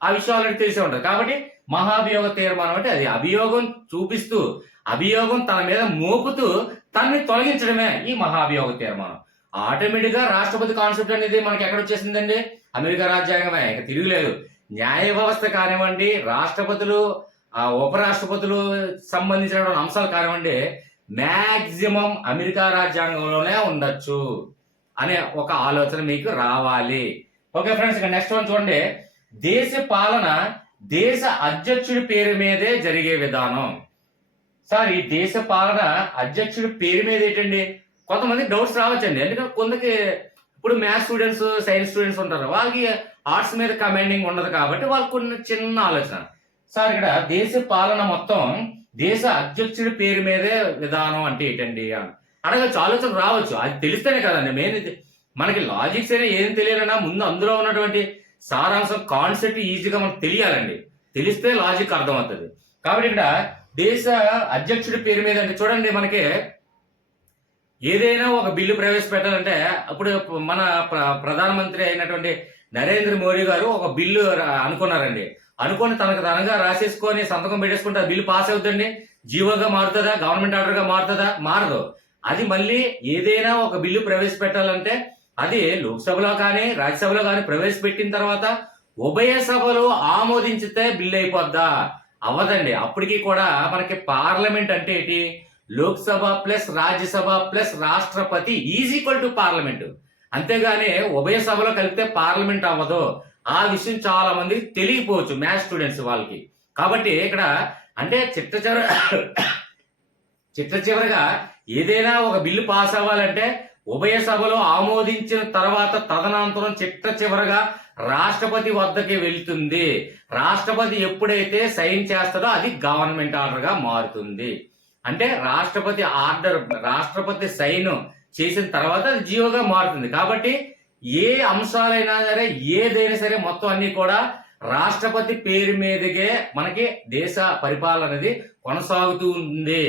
ఆ విషయాలు తెలిసే ఉంటుంది. కాబట్టి మహాభియోగ తీర్మానం అంటే అది అభియోగం చూపిస్తూ, అభియోగం తన మీద మోపుతూ తనని తొలగించడమే ఈ మహాభియోగ తీర్మానం. ఆటోమేటిక్ గా రాష్ట్రపతి కాన్సెప్ట్ అనేది మనకి ఎక్కడ వచ్చేసిందండి? అమెరికా రాజ్యాంగమే, ఇక తిరుగులేదు. న్యాయ వ్యవస్థ కానివ్వండి, రాష్ట్రపతులు ఉపరాష్ట్రపతులు సంబంధించిన అంశాలు కానివ్వండి, మ్యాక్సిమం అమెరికా రాజ్యాంగంలోనే ఉండొచ్చు అనే ఒక ఆలోచన మీకు రావాలి. ఓకే ఫ్రెండ్స్, ఇక నెక్స్ట్ వన్ చూడండి, దేశ పాలన దేశ అధ్యక్షుడి పేరు మీదే జరిగే విధానం. సార్, ఈ దేశ పాలన అధ్యక్షుడి పేరు మీద ఏంటండి? కొంతమంది డౌట్స్ రావచ్చండి. ఎందుకంటే కొందరికి ఇప్పుడు మ్యాథ్స్ స్టూడెంట్స్, సైన్స్ స్టూడెంట్స్ ఉంటారు, వాళ్ళకి ఆర్ట్స్ మీద కమాండింగ్ ఉండదు కాబట్టి వాళ్ళకి కొన్ని చిన్న ఆలోచన. సార్, ఇక్కడ దేశ పాలన మొత్తం దేశ అధ్యక్షుడి పేరు మీదే విధానం అంటే ఏంటండి అని అడగచ్చు, ఆలోచన రావచ్చు. అది తెలిస్తేనే కదండి మెయిన్. మనకి లాజిక్స్ అయినా ఏం తెలియాలన్నా ముందు అందులో ఉన్నటువంటి సారాంశం, కాన్సెప్ట్ ఈజీగా మనకు తెలియాలండి. తెలిస్తే లాజిక్ అర్థమవుతుంది. కాబట్టి ఇక్కడ దేశ అధ్యక్షుడి పేరు మీద అంటే చూడండి, మనకి ఏదైనా ఒక బిల్లు ప్రవేశపెట్టాలంటే అప్పుడు మన ప్రధానమంత్రి అయినటువంటి నరేంద్ర మోడీ గారు ఒక బిల్లు అనుకున్నారండి. అనుకొని తనకు తనగా రాసేసుకొని సంతకం పెట్టేసుకుంటే బిల్లు పాస్ అవుతుందండి. జీవోగా మారుతుందా? గవర్నమెంట్ ఆర్డర్ గా మారుతుందా? మారదు. అది మళ్ళీ ఏదైనా ఒక బిల్లు ప్రవేశపెట్టాలంటే అది లోక్సభలో కానీ రాజ్యసభలో కానీ ప్రవేశపెట్టిన తర్వాత ఉభయ సభలు ఆమోదించితే బిల్లు అయిపోద్దా? అవ్వదండి. అప్పటికి కూడా మనకి పార్లమెంట్ అంటే ఏంటి? లోక్సభ ప్లస్ రాజ్యసభ ప్లస్ రాష్ట్రపతి ఈజ్ ఈక్వల్ టు పార్లమెంట్. అంతేగాని ఉభయ సభలో కలిపితే పార్లమెంట్ అవ్వదు. ఆ విషయం చాలా మందికి తెలియకపోవచ్చు, మ్యాథ్స్ స్టూడెంట్స్ వాళ్ళకి. కాబట్టి ఇక్కడ అంటే చిట్ట చివరగా ఏదైనా ఒక బిల్లు పాస్ అవ్వాలంటే ఉభయ సభలో ఆమోదించిన తర్వాత తదనంతరం చిట్ట చివరగా రాష్ట్రపతి వద్దకి వెళ్తుంది. రాష్ట్రపతి ఎప్పుడైతే సైన్ చేస్తాడో అది గవర్నమెంట్ ఆర్డర్ గా మారుతుంది. అంటే రాష్ట్రపతి సైన్ చేసిన తర్వాత అది జియోగా మారుతుంది. కాబట్టి ఏ అంశాలైనా సరే, ఏదైనా సరే, మొత్తం అన్ని కూడా రాష్ట్రపతి పేరు మీదకే మనకి దేశ పరిపాలన అనేది కొనసాగుతూ ఉంది,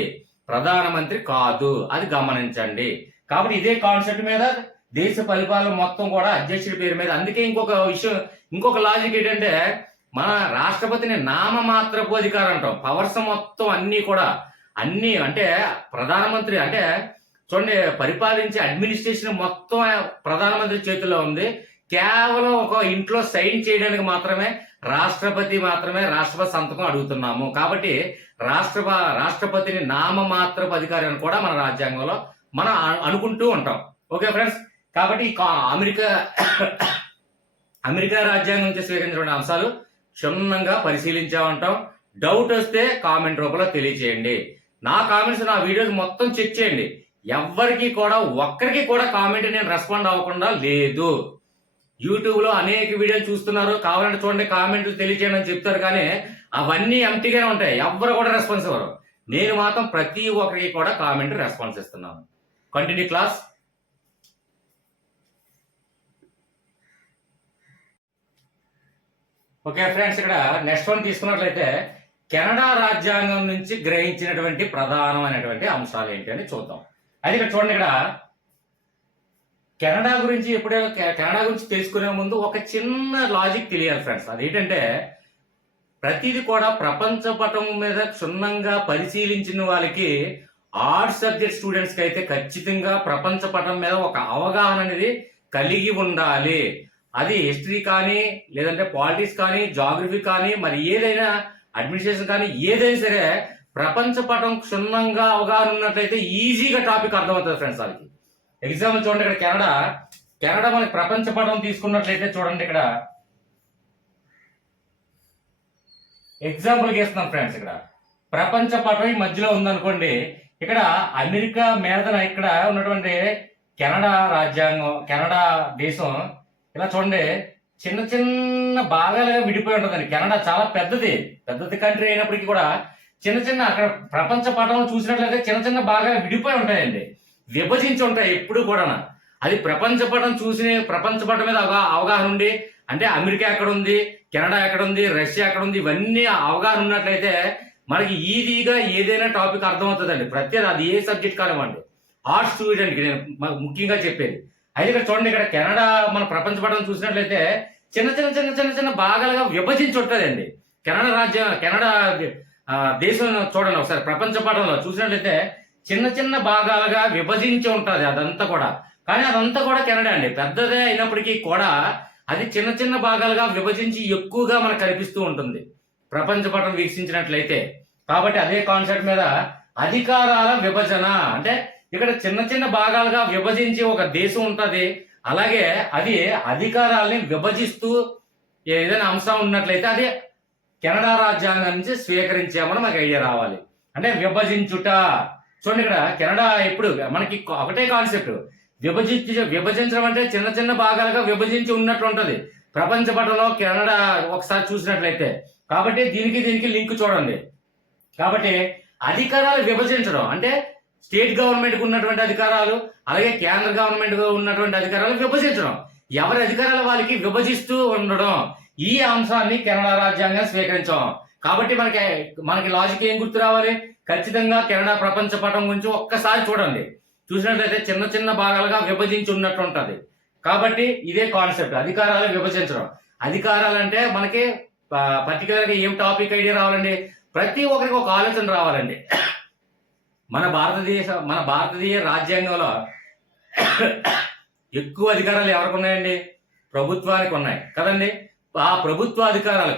ప్రధానమంత్రి కాదు. అది గమనించండి. కాబట్టి ఇదే కాన్సెప్ట్ మీద దేశ పరిపాలన మొత్తం కూడా అధ్యక్షుడి పేరు మీద. అందుకే ఇంకొక విషయం, ఇంకొక లాజిక్ ఏంటంటే మన రాష్ట్రపతిని నామమాత్రపు అధికారం అంటాం. పవర్స్ మొత్తం అన్ని అంటే ప్రధానమంత్రి అంటే చూడండి, పరిపాలించే అడ్మినిస్ట్రేషన్ మొత్తం ప్రధానమంత్రి చేతిలో ఉంది. కేవలం ఒక ఇంట్లో సైన్ చేయడానికి మాత్రమే రాష్ట్రపతి సంతకం అడుగుతున్నాము. కాబట్టి రాష్ట్రపతిని నామమాత్రపు అధికారి అని కూడా మన రాజ్యాంగంలో మనం అనుకుంటూ ఉంటాం. ఓకే ఫ్రెండ్స్, కాబట్టి అమెరికా రాజ్యాంగం నుంచి స్వీకరించిన అంశాలు క్షుణ్ణంగా పరిశీలించామంటాం. డౌట్ వస్తే కామెంట్ రూపంలో తెలియజేయండి. నా కామెంట్స్, నా వీడియోస్ మొత్తం చెక్ చేయండి. ఒక్కరికి కూడా కామెంట్ నేను రెస్పాండ్ అవ్వకుండా లేదు. యూట్యూబ్ లో అనేక వీడియోలు చూస్తున్నారు, కావాలంటే చూడండి, కామెంట్లు తెలియజేయండి అని చెప్తారు, కానీ అవన్నీ ఎంటీగానే ఉంటాయి. ఎవ్వరు కూడా రెస్పాన్స్ ఇవ్వరు. నేను మాత్రం ప్రతి ఒక్కరికి కూడా కామెంట్ రెస్పాన్స్ ఇస్తున్నాను. Continue class. ఓకే ఫ్రెండ్స్, ఇక్కడ నెక్స్ట్ వన్ తీసుకున్నట్లయితే కెనడా రాజ్యాంగం నుంచి గ్రహించినటువంటి ప్రధానమైనటువంటి అంశాలు ఏంటి అని చూద్దాం. అయితే ఇక్కడ చూడండి, ఇక్కడ కెనడా గురించి తెలుసుకునే ముందు ఒక చిన్న లాజిక్ తెలియాలి ఫ్రెండ్స్. అదేంటంటే ప్రతిది కూడా ప్రపంచ పటం మీద క్షుణ్ణంగా పరిశీలించిన వాళ్ళకి, ఆర్ట్స్ సబ్జెక్ట్ స్టూడెంట్స్ కి అయితే ఖచ్చితంగా ప్రపంచ పటం మీద ఒక అవగాహన అనేది కలిగి ఉండాలి. అది హిస్టరీ కానీ, లేదంటే పాలిటిక్స్ కానీ, జాగ్రఫీ కానీ, మరి ఏదైనా అడ్మినిస్ట్రేషన్ కానీ, ఏదైనా సరే ప్రపంచ పటం క్షుణ్ణంగా అవగాహన ఉన్నట్లయితే ఈజీగా టాపిక్ అర్థమవుతుంది ఫ్రెండ్స్. వాళ్ళకి ఎగ్జాంపుల్ చూడండి, ఇక్కడ కెనడా మనకి ప్రపంచ పటం తీసుకున్నట్లయితే చూడండి, ఇక్కడ ఎగ్జాంపుల్ గీస్తున్నాం ఫ్రెండ్స్. ఇక్కడ ప్రపంచ పటం ఈ మధ్యలో ఉందనుకోండి, ఇక్కడ అమెరికా మీదన ఇక్కడ ఉన్నటువంటి కెనడా దేశం ఇలా చూడండి చిన్న చిన్న భాగాలుగా విడిపోయి ఉంటుందండి. కెనడా చాలా పెద్దది కంట్రీ అయినప్పటికీ కూడా చిన్న అక్కడ ప్రపంచ పటంలో చూసినట్లయితే చిన్న భాగాలు విడిపోయి ఉంటాయండి, విభజించి ఉంటాయి ఎప్పుడు కూడా. అది ప్రపంచ పటం మీద అవగాహన ఉండి, అంటే అమెరికా ఎక్కడ ఉంది, కెనడా ఎక్కడ ఉంది, రష్యా ఎక్కడ ఉంది, ఇవన్నీ అవగాహన ఉన్నట్లయితే మనకి ఈజీగా ఏదైనా టాపిక్ అర్థమవుతుందండి. ప్రత్యేక అది ఏ సబ్జెక్ట్ కానివ్వండి, ఆర్ట్స్ స్టూడెంట్కి నేను ముఖ్యంగా చెప్పేది. అయితే ఇక్కడ చూడండి, ఇక్కడ కెనడా మన ప్రపంచ పటం చూసినట్లయితే చిన్న భాగాలుగా విభజించి ఉంటుందండి. కెనడా దేశం చూడండి ఒకసారి, ప్రపంచ పటంలో చూసినట్లయితే చిన్న భాగాలుగా విభజించి ఉంటుంది అదంతా కూడా. కానీ అదంతా కూడా కెనడా అండి, పెద్దదే అయినప్పటికీ కూడా అది చిన్న భాగాలుగా విభజించి ఎక్కువగా మనకు కనిపిస్తూ ఉంటుంది ప్రపంచ పటం వీక్షించినట్లయితే. కాబట్టి అదే కాన్సెప్ట్ మీద అధికారాల విభజన, అంటే ఇక్కడ చిన్న భాగాలుగా విభజించి ఒక దేశం ఉంటది, అలాగే అది అధికారాలని విభజిస్తూ ఏదైనా అంశం ఉన్నట్లయితే అది కెనడా రాజ్యాంగం నుంచి స్వీకరించామని మనకు ఐడియా రావాలి. అంటే విభజించుట. చూడండి, ఇక్కడ కెనడా ఎప్పుడు మనకి ఒకటే కాన్సెప్ట్, విభజించడం అంటే చిన్న భాగాలుగా విభజించి ఉన్నట్లు ఉంటది ప్రపంచ పటంలో కెనడా ఒకసారి చూసినట్లయితే. కాబట్టి దీనికి లింక్ చూడండి. కాబట్టి అధికారాలు విభజించడం అంటే స్టేట్ గవర్నమెంట్ కు ఉన్నటువంటి అధికారాలు, అలాగే కేంద్ర గవర్నమెంట్ కు ఉన్నటువంటి అధికారాలు విభజించడం, ఎవరి అధికారాలు వాళ్ళకి విభజిస్తూ ఉండడం, ఈ అంశాన్ని కెనడా రాజ్యాంగం స్వీకరించాం. కాబట్టి మనకి లాజిక్ ఏం గుర్తు రావాలి, ఖచ్చితంగా కెనడా ప్రపంచ పటం గురించి ఒక్కసారి చూడండి. చూసినట్లయితే చిన్న భాగాలుగా విభజించి ఉన్నట్టు ఉంటది. కాబట్టి ఇదే కాన్సెప్ట్, అధికారాలు విభజించడం. అధికారాలు అంటే మనకి పర్టికులర్ గా ఏం టాపిక్ ఐడియా రావాలండి, ప్రతి ఒక్కరికి ఒక ఆలోచన రావాలండి. మన భారతదేశ రాజ్యాంగంలో ఎక్కువ అధికారాలు ఎవరికి ఉన్నాయండి, ప్రభుత్వానికి ఉన్నాయి కదండి. ఆ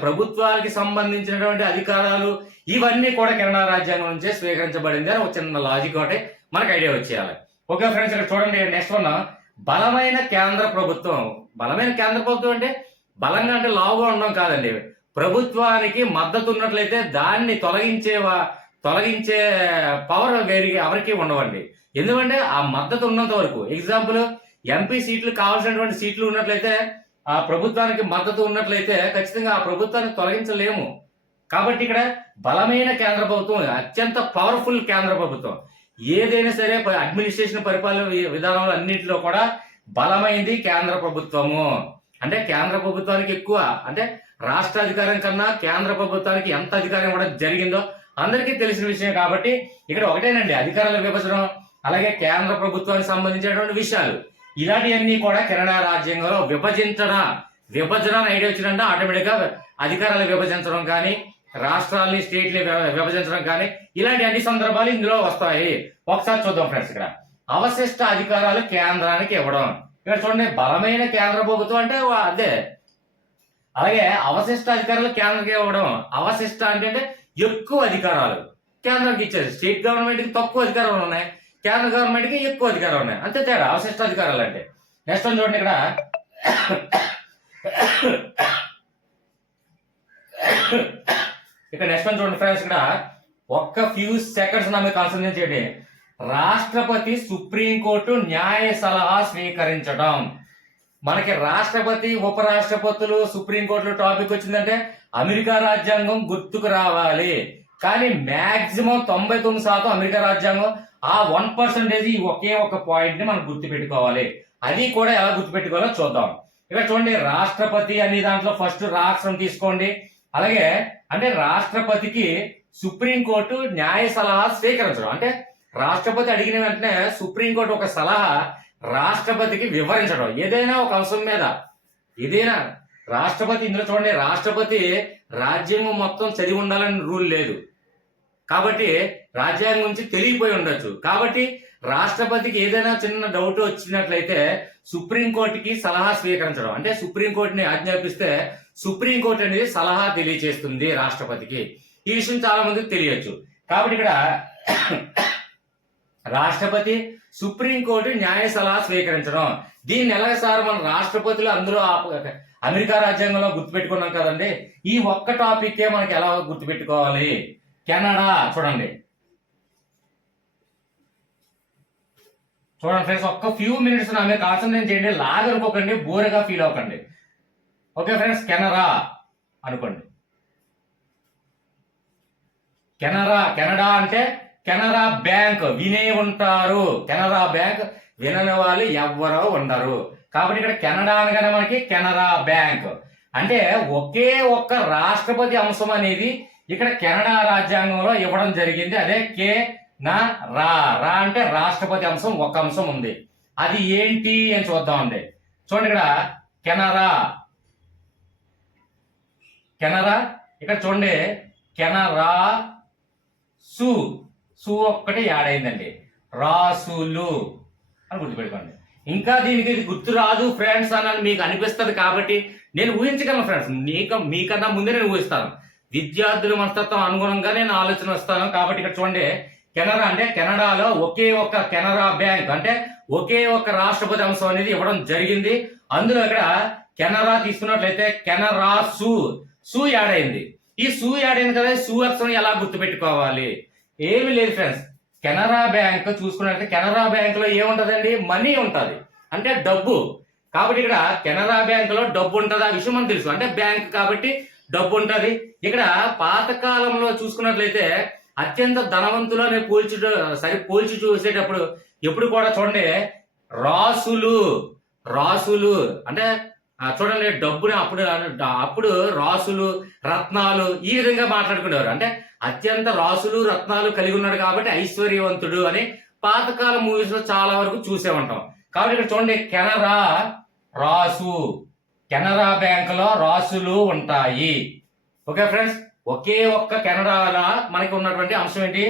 ప్రభుత్వానికి సంబంధించినటువంటి అధికారాలు ఇవన్నీ కూడా కెనడా రాజ్యాంగం నుంచే స్వీకరించబడింది అని ఒక చిన్న లాజిక్ ఒకటి మనకు ఐడియా వచ్చేయాలి. ఓకే ఫ్రెండ్స్, ఇక్కడ చూడండి నెక్స్ట్ వన్, బలమైన కేంద్ర ప్రభుత్వం. బలమైన కేంద్ర ప్రభుత్వం అంటే బలంగా అంటే లావుగా ఉండడం కాదండి. ప్రభుత్వానికి మద్దతు ఉన్నట్లయితే దాన్ని తొలగించే పవర్ ఎవరికి ఉండవండి. ఎందుకంటే ఆ మద్దతు ఉన్నంత వరకు, ఎగ్జాంపుల్ ఎంపీ సీట్లు కావాల్సినటువంటి సీట్లు ఉన్నట్లయితే, ఆ ప్రభుత్వానికి మద్దతు ఉన్నట్లయితే ఖచ్చితంగా ఆ ప్రభుత్వాన్ని తొలగించలేము. కాబట్టి ఇక్కడ బలమైన కేంద్ర ప్రభుత్వం, అత్యంత పవర్ఫుల్ కేంద్ర ప్రభుత్వం. ఏదైనా సరే అడ్మినిస్ట్రేషన్ పరిపాలన విధానాలు అన్నింటిలో కూడా బలమైంది కేంద్ర ప్రభుత్వము. అంటే కేంద్ర ప్రభుత్వానికి ఎక్కువ, అంటే రాష్ట్ర అధికారం కన్నా కేంద్ర ప్రభుత్వానికి ఎంత అధికారం కూడా జరిగిందో అందరికీ తెలిసిన విషయం. కాబట్టి ఇక్కడ ఒకటేనండి, అధికారాల విభజన, అలాగే కేంద్ర ప్రభుత్వానికి సంబంధించినటువంటి విషయాలు, ఇలాంటివన్నీ కూడా కెనడా రాజ్యాంగంలో విభజన ఐడియా వచ్చిందంటే ఆటోమేటిక్ గా అధికారాలు విభజించడం కానీ, రాష్ట్రాలని స్టేట్ని విభజించడం కానీ, ఇలాంటి అన్ని సందర్భాలు ఇందులో వస్తాయి. ఒకసారి చూద్దాం ఫ్రెండ్స్. ఇక్కడ అవశిష్ట అధికారాలు కేంద్రానికి ఇవ్వడం. ఇక్కడ చూడండి, బలమైన కేంద్ర ప్రభుత్వం అంటే అదే, అలాగే అవశిష్ట అధికారాలు కేంద్రానికి ఇవ్వడం. అవశిష్ట అంటే ఎక్కువ అధికారాలు కేంద్రానికి ఇచ్చారు. స్టేట్ గవర్నమెంట్ కి తక్కువ అధికారాలు ఉన్నాయి, కేంద్ర గవర్నమెంట్ కి ఎక్కువ అధికారాలు ఉన్నాయి, అంతే తేడా అవశిష్ట అధికారాలు అంటే. నెక్స్ట్ వన్ చూడండి, ఇక్కడ నెక్స్ట్ వన్ చూడండి ఫ్రెండ్స్. ఇక్కడ ఒక్క ఫ్యూ సెకండ్స్ నా మీద కాన్సన్ట్రేట్ చేయండి. రాష్ట్రపతి సుప్రీంకోర్టు న్యాయ సలహా స్వీకరించడం. మనకి రాష్ట్రపతి, ఉపరాష్ట్రపతులు, సుప్రీంకోర్టులో టాపిక్ వచ్చిందంటే అమెరికా రాజ్యాంగం గుర్తుకు రావాలి. కానీ మాక్సిమం 99% అమెరికా రాజ్యాంగం ఆ 1% ఈ ఒకే ఒక పాయింట్ ని మనం గుర్తుపెట్టుకోవాలి. అది కూడా ఎలా గుర్తుపెట్టుకోవాలో చూద్దాం. ఇక్కడ చూడండి, రాష్ట్రపతి అనే దాంట్లో ఫస్ట్ రాష్ట్రం తీసుకోండి. అలాగే అంటే రాష్ట్రపతికి సుప్రీంకోర్టు న్యాయ సలహా స్వీకరించడం, అంటే రాష్ట్రపతి అడిగిన వెంటనే సుప్రీంకోర్టు ఒక సలహా రాష్ట్రపతికి వివరించడం ఏదైనా ఒక అంశం మీద. ఏదైనా రాష్ట్రపతి, ఇందులో చూడండి, రాష్ట్రపతి రాజ్యాంగం మొత్తం చదివి ఉండాలని రూల్ లేదు కాబట్టి రాజ్యాంగం గురించి తెలియపోయి ఉండొచ్చు. కాబట్టి రాష్ట్రపతికి ఏదైనా చిన్న డౌట్ వచ్చినట్లయితే సుప్రీంకోర్టుకి సలహా స్వీకరించడం, అంటే సుప్రీంకోర్టుని ఆజ్ఞాపిస్తే సుప్రీంకోర్టు అనేది సలహా తెలియజేస్తుంది రాష్ట్రపతికి. ఈ విషయం చాలా మందికి తెలియచ్చు. కాబట్టి ఇక్కడ రాష్ట్రపతి సుప్రీంకోర్టు న్యాయ సలహా స్వీకరించడం. దీన్ని ఎలాగ సార్ మన రాష్ట్రపతులు అందులో అమెరికా రాజ్యాంగంలో గుర్తుపెట్టుకున్నాం కదండి, ఈ ఒక్క టాపిక్కే మనకి ఎలా గుర్తుపెట్టుకోవాలి? కెనడా చూడండి ఫ్రెండ్స్, ఒక్క ఫ్యూ మినిట్స్ నా మీద కాన్సన్ట్రేట్ చేయండి, లాగ్ అనుకోకండి, బోర్గా ఫీల్ అవ్వకండి. ఓకే ఫ్రెండ్స్, కెనడా అనుకోండి. కెనడా అంటే కెనరా బ్యాంక్ వినే ఉంటారు. కెనరా బ్యాంక్ వినని వాళ్ళు ఎవ్వరో ఉండరు. కాబట్టి ఇక్కడ కెనడా అనగానే మనకి కెనరా బ్యాంక్ అంటే ఒకే ఒక్క రాష్ట్రపతి అంశం అనేది ఇక్కడ కెనడా రాజ్యాంగంలో ఇవ్వడం జరిగింది. అదే రా అంటే రాష్ట్రపతి అంశం ఒక అంశం ఉంది. అది ఏంటి అని చూద్దామండి. చూడండి, ఇక్కడ కెనరా ఇక్కడ చూడండి, కెనరా సు ఒక్కటి యాడ్ అయిందండి, రాసులు అని గుర్తుపెట్టుకోండి. ఇంకా దీనికి ఇది గుర్తు రాదు ఫ్రెండ్స్ అని మీకు అనిపిస్తుంది కాబట్టి నేను ఊహించగలను ఫ్రెండ్స్, మీకన్నా ముందే నేను ఊహిస్తాను. విద్యార్థుల మనస్తత్వం అనుగుణంగా నేను ఆలోచన వస్తాను. కాబట్టి ఇక్కడ చూడండి, కెనరా అంటే కెనడాలో ఒకే ఒక్క కెనరా బ్యాంక్ అంటే ఒకే ఒక్క రాష్ట్రపతి అంశం అనేది ఇవ్వడం జరిగింది. అందులో ఇక్కడ కెనరా తీసుకున్నట్లయితే కెనరా సు యాడ్ అయింది. ఈ సు యాడ్ అయింది కదా, సు అక్షరం ఎలా గుర్తుపెట్టుకోవాలి? ఏమి లేదు ఫ్రెండ్స్, కెనరా బ్యాంక్ చూసుకున్నట్లయితే కెనరా బ్యాంక్ లో ఏముంటదండి? మనీ ఉంటది, అంటే డబ్బు. కాబట్టి ఇక్కడ కెనరా బ్యాంక్ లో డబ్బు ఉంటది, ఆ విషయం మనకు తెలుసు. అంటే బ్యాంక్ కాబట్టి డబ్బు ఉంటది. ఇక్కడ పాతకాలంలో చూసుకున్నట్లయితే అత్యంత ధనవంతులని పోల్చి చూసేటప్పుడు ఎప్పుడు కూడా చూడండి, రాసులు అంటే చూడండి డబ్బుని అప్పుడు రాసులు రత్నాలు ఈ విధంగా మాట్లాడుకునేవారు. అంటే అత్యంత రాసులు రత్నాలు కలిగి ఉన్నాడు కాబట్టి ఐశ్వర్యవంతుడు అని పాతకాల మూవీస్ లో చాలా వరకు చూసే ఉంటాం. కాబట్టి ఇక్కడ చూడండి, కెనరా బ్యాంక్ లో రాసులు ఉంటాయి. ఓకే ఫ్రెండ్స్, ఒకే ఒక్క కెనడాలో మనకి ఉన్నటువంటి అంశం ఏంటి?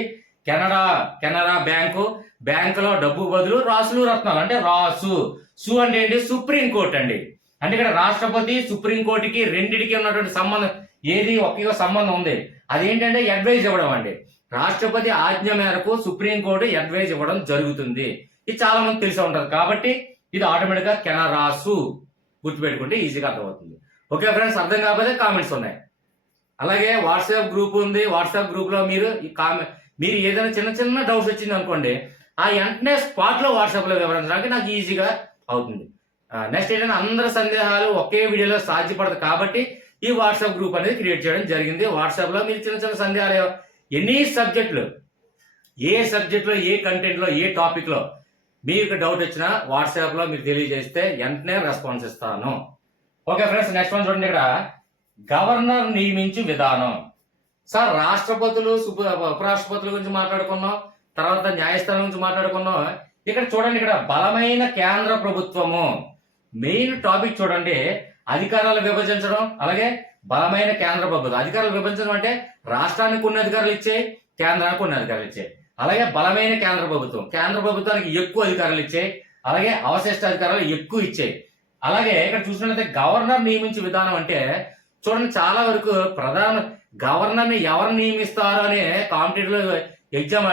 కెనరా బ్యాంకు లో డబ్బు బదులు రాసులు రత్నాలు, అంటే సు అంటే ఏంటి? సుప్రీం కోర్టు అండి. అంటే ఇక్కడ రాష్ట్రపతి సుప్రీం కోర్టుకి రెండిటికి ఉన్నటువంటి సంబంధం ఏది? ఒకే సంబంధం ఉంది. అదేంటంటే అడ్వైజ్ ఇవ్వడం అండి. రాష్ట్రపతి ఆజ్ఞ మేరకు సుప్రీం కోర్టు అడ్వైజ్ ఇవ్వడం జరుగుతుంది. ఇది చాలా మంది తెలిసి ఉంటారు. కాబట్టి ఇది ఆటోమేటిక్ గా కెనరాసు గుర్తుపెట్టుకుంటే ఈజీగా అర్థమవుతుంది. ఓకే ఫ్రెండ్స్, అర్థం కాకపోతే కామెంట్స్ ఉన్నాయి. అలాగే వాట్సాప్ గ్రూప్ ఉంది. వాట్సాప్ గ్రూప్ లో మీరు మీరు ఏదైనా చిన్న డౌట్స్ వచ్చింది అనుకోండి, ఆ వెంటనే స్పాట్ లో వాట్సాప్ లో వివరించడానికి నాకు ఈజీగా అవుతుంది. నెక్స్ట్ ఏంటంటే అందరి సందేహాలు ఒకే వీడియోలో సాధ్యపడదు కాబట్టి ఈ వాట్సాప్ గ్రూప్ అనేది క్రియేట్ చేయడం జరిగింది. వాట్సాప్ లో మీరు చిన్న సందేహాలు ఎనీ సబ్జెక్టులు, ఏ సబ్జెక్ట్లో, ఏ కంటెంట్ లో, ఏ టాపిక్ లో మీకు డౌట్ వచ్చినా వాట్సాప్ లో మీరు తెలియజేస్తే వెంటనే రెస్పాన్స్ ఇస్తాను. ఓకే ఫ్రెండ్స్, నెక్స్ట్ వన్ చూడండి. ఇక్కడ గవర్నర్ నియమించు విధానం. సార్ రాష్ట్రపతులు ఉపరాష్ట్రపతుల గురించి మాట్లాడుకున్నాం, తర్వాత న్యాయస్థానం గురించి మాట్లాడుకున్నాం. ఇక్కడ చూడండి, ఇక్కడ బలమైన కేంద్ర ప్రభుత్వము మెయిన్ టాపిక్ చూడండి. అధికారాలు విభజించడం, అలాగే బలమైన కేంద్ర ప్రభుత్వం. అధికారాలు విభజించడం అంటే రాష్ట్రానికి కొన్ని అధికారులు ఇచ్చే, కేంద్రానికి కొన్ని అధికారులు ఇచ్చే. అలాగే బలమైన కేంద్ర ప్రభుత్వానికి ఎక్కువ అధికారాలు ఇచ్చే, అలాగే అవశిష్ట అధికారాలు ఎక్కువ ఇచ్చే. అలాగే ఇక్కడ చూసినట్లయితే గవర్నర్ నియమించే విధానం అంటే చూడండి, చాలా వరకు గవర్నర్ ని ఎవరు నియమిస్తారు అనే కాంపిటేటివ్ ఎగ్జామ్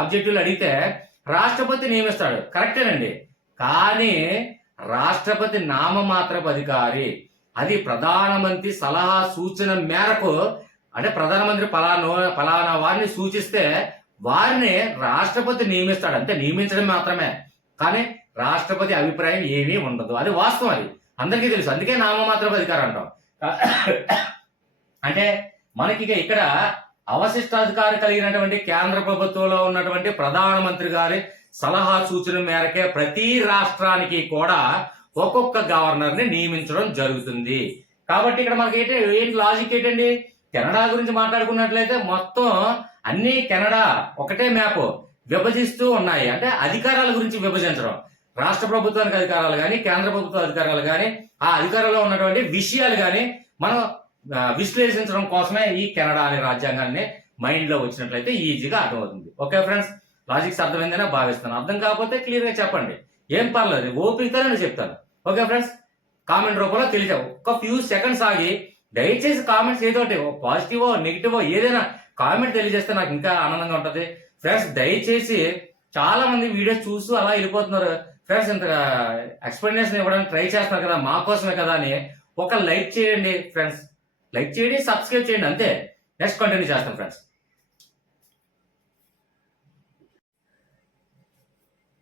ఆబ్జెక్టివ్లు అడిగితే రాష్ట్రపతి నియమిస్తాడు, కరెక్టేనండి. కానీ రాష్ట్రపతి నామమాత్రపు అధికారి. అది ప్రధానమంత్రి సలహా సూచన మేరకు, అంటే ప్రధానమంత్రి ఫలానా వారిని సూచిస్తే వారిని రాష్ట్రపతి నియమిస్తాడు, అంతే, నియమించడం మాత్రమే. కానీ రాష్ట్రపతి అభిప్రాయం ఏమీ ఉండదు. అది వాస్తవం, అది అందరికీ తెలుసు. అందుకే నామమాత్రపు అధికారం అంటాం. అంటే మనకి ఇక్కడ అవశిష్టాధికారి కలిగినటువంటి కేంద్ర ప్రభుత్వంలో ఉన్నటువంటి ప్రధానమంత్రి గారి సలహా సూచన మేరకే ప్రతి రాష్ట్రానికి కూడా ఒక్కొక్క గవర్నర్ ని నియమించడం జరుగుతుంది. కాబట్టి ఇక్కడ మనకి ఏంటి లాజిక్ ఏంటండి, కెనడా గురించి మాట్లాడుకున్నట్లయితే మొత్తం అన్ని కెనడా ఒకటే మ్యాప్ విభజిస్తూ ఉన్నాయి. అంటే అధికారాల గురించి విభజించడం, రాష్ట్ర ప్రభుత్వానికి అధికారాలు కానీ కేంద్ర ప్రభుత్వ అధికారాలు కానీ ఆ అధికారంలో ఉన్నటువంటి విషయాలు కానీ మనం విశ్లేషించడం కోసమే ఈ కెనడా అనే రాజ్యాంగాన్ని మైండ్ లో వచ్చినట్లయితే ఈజీగా అర్థమవుతుంది. ఓకే ఫ్రెండ్స్, లాజిక్స్ అర్థమైందని భావిస్తాను. అర్థం కాకపోతే క్లియర్ గా చెప్పండి, ఏం పర్లేదు, ఓపికతోనే చెప్తాను. ఓకే ఫ్రెండ్స్, కామెంట్ రూపంలో తెలియదు, ఒక్క ఫ్యూ సెకండ్స్ ఆగి దయచేసి కామెంట్స్ ఏదో పాజిటివో నెగిటివో ఏదైనా కామెంట్ తెలియజేస్తే నాకు ఇంకా ఆనందంగా ఉంటది. ఫ్రెండ్స్ దయచేసి చాలా మంది వీడియోస్ చూస్తూ అలా వెళ్ళిపోతున్నారు. ఫ్రెండ్స్ ఇంత ఎక్స్ప్లెనేషన్ ఇవ్వడానికి ట్రై చేస్తున్నారు కదా, మా కోసమే కదా అని ఒక లైక్ చేయండి ఫ్రెండ్స్, లైక్ చేయండి, సబ్స్క్రైబ్ చేయండి, అంతే. నెక్స్ట్ కంటిన్యూ చేస్తాం ఫ్రెండ్స్.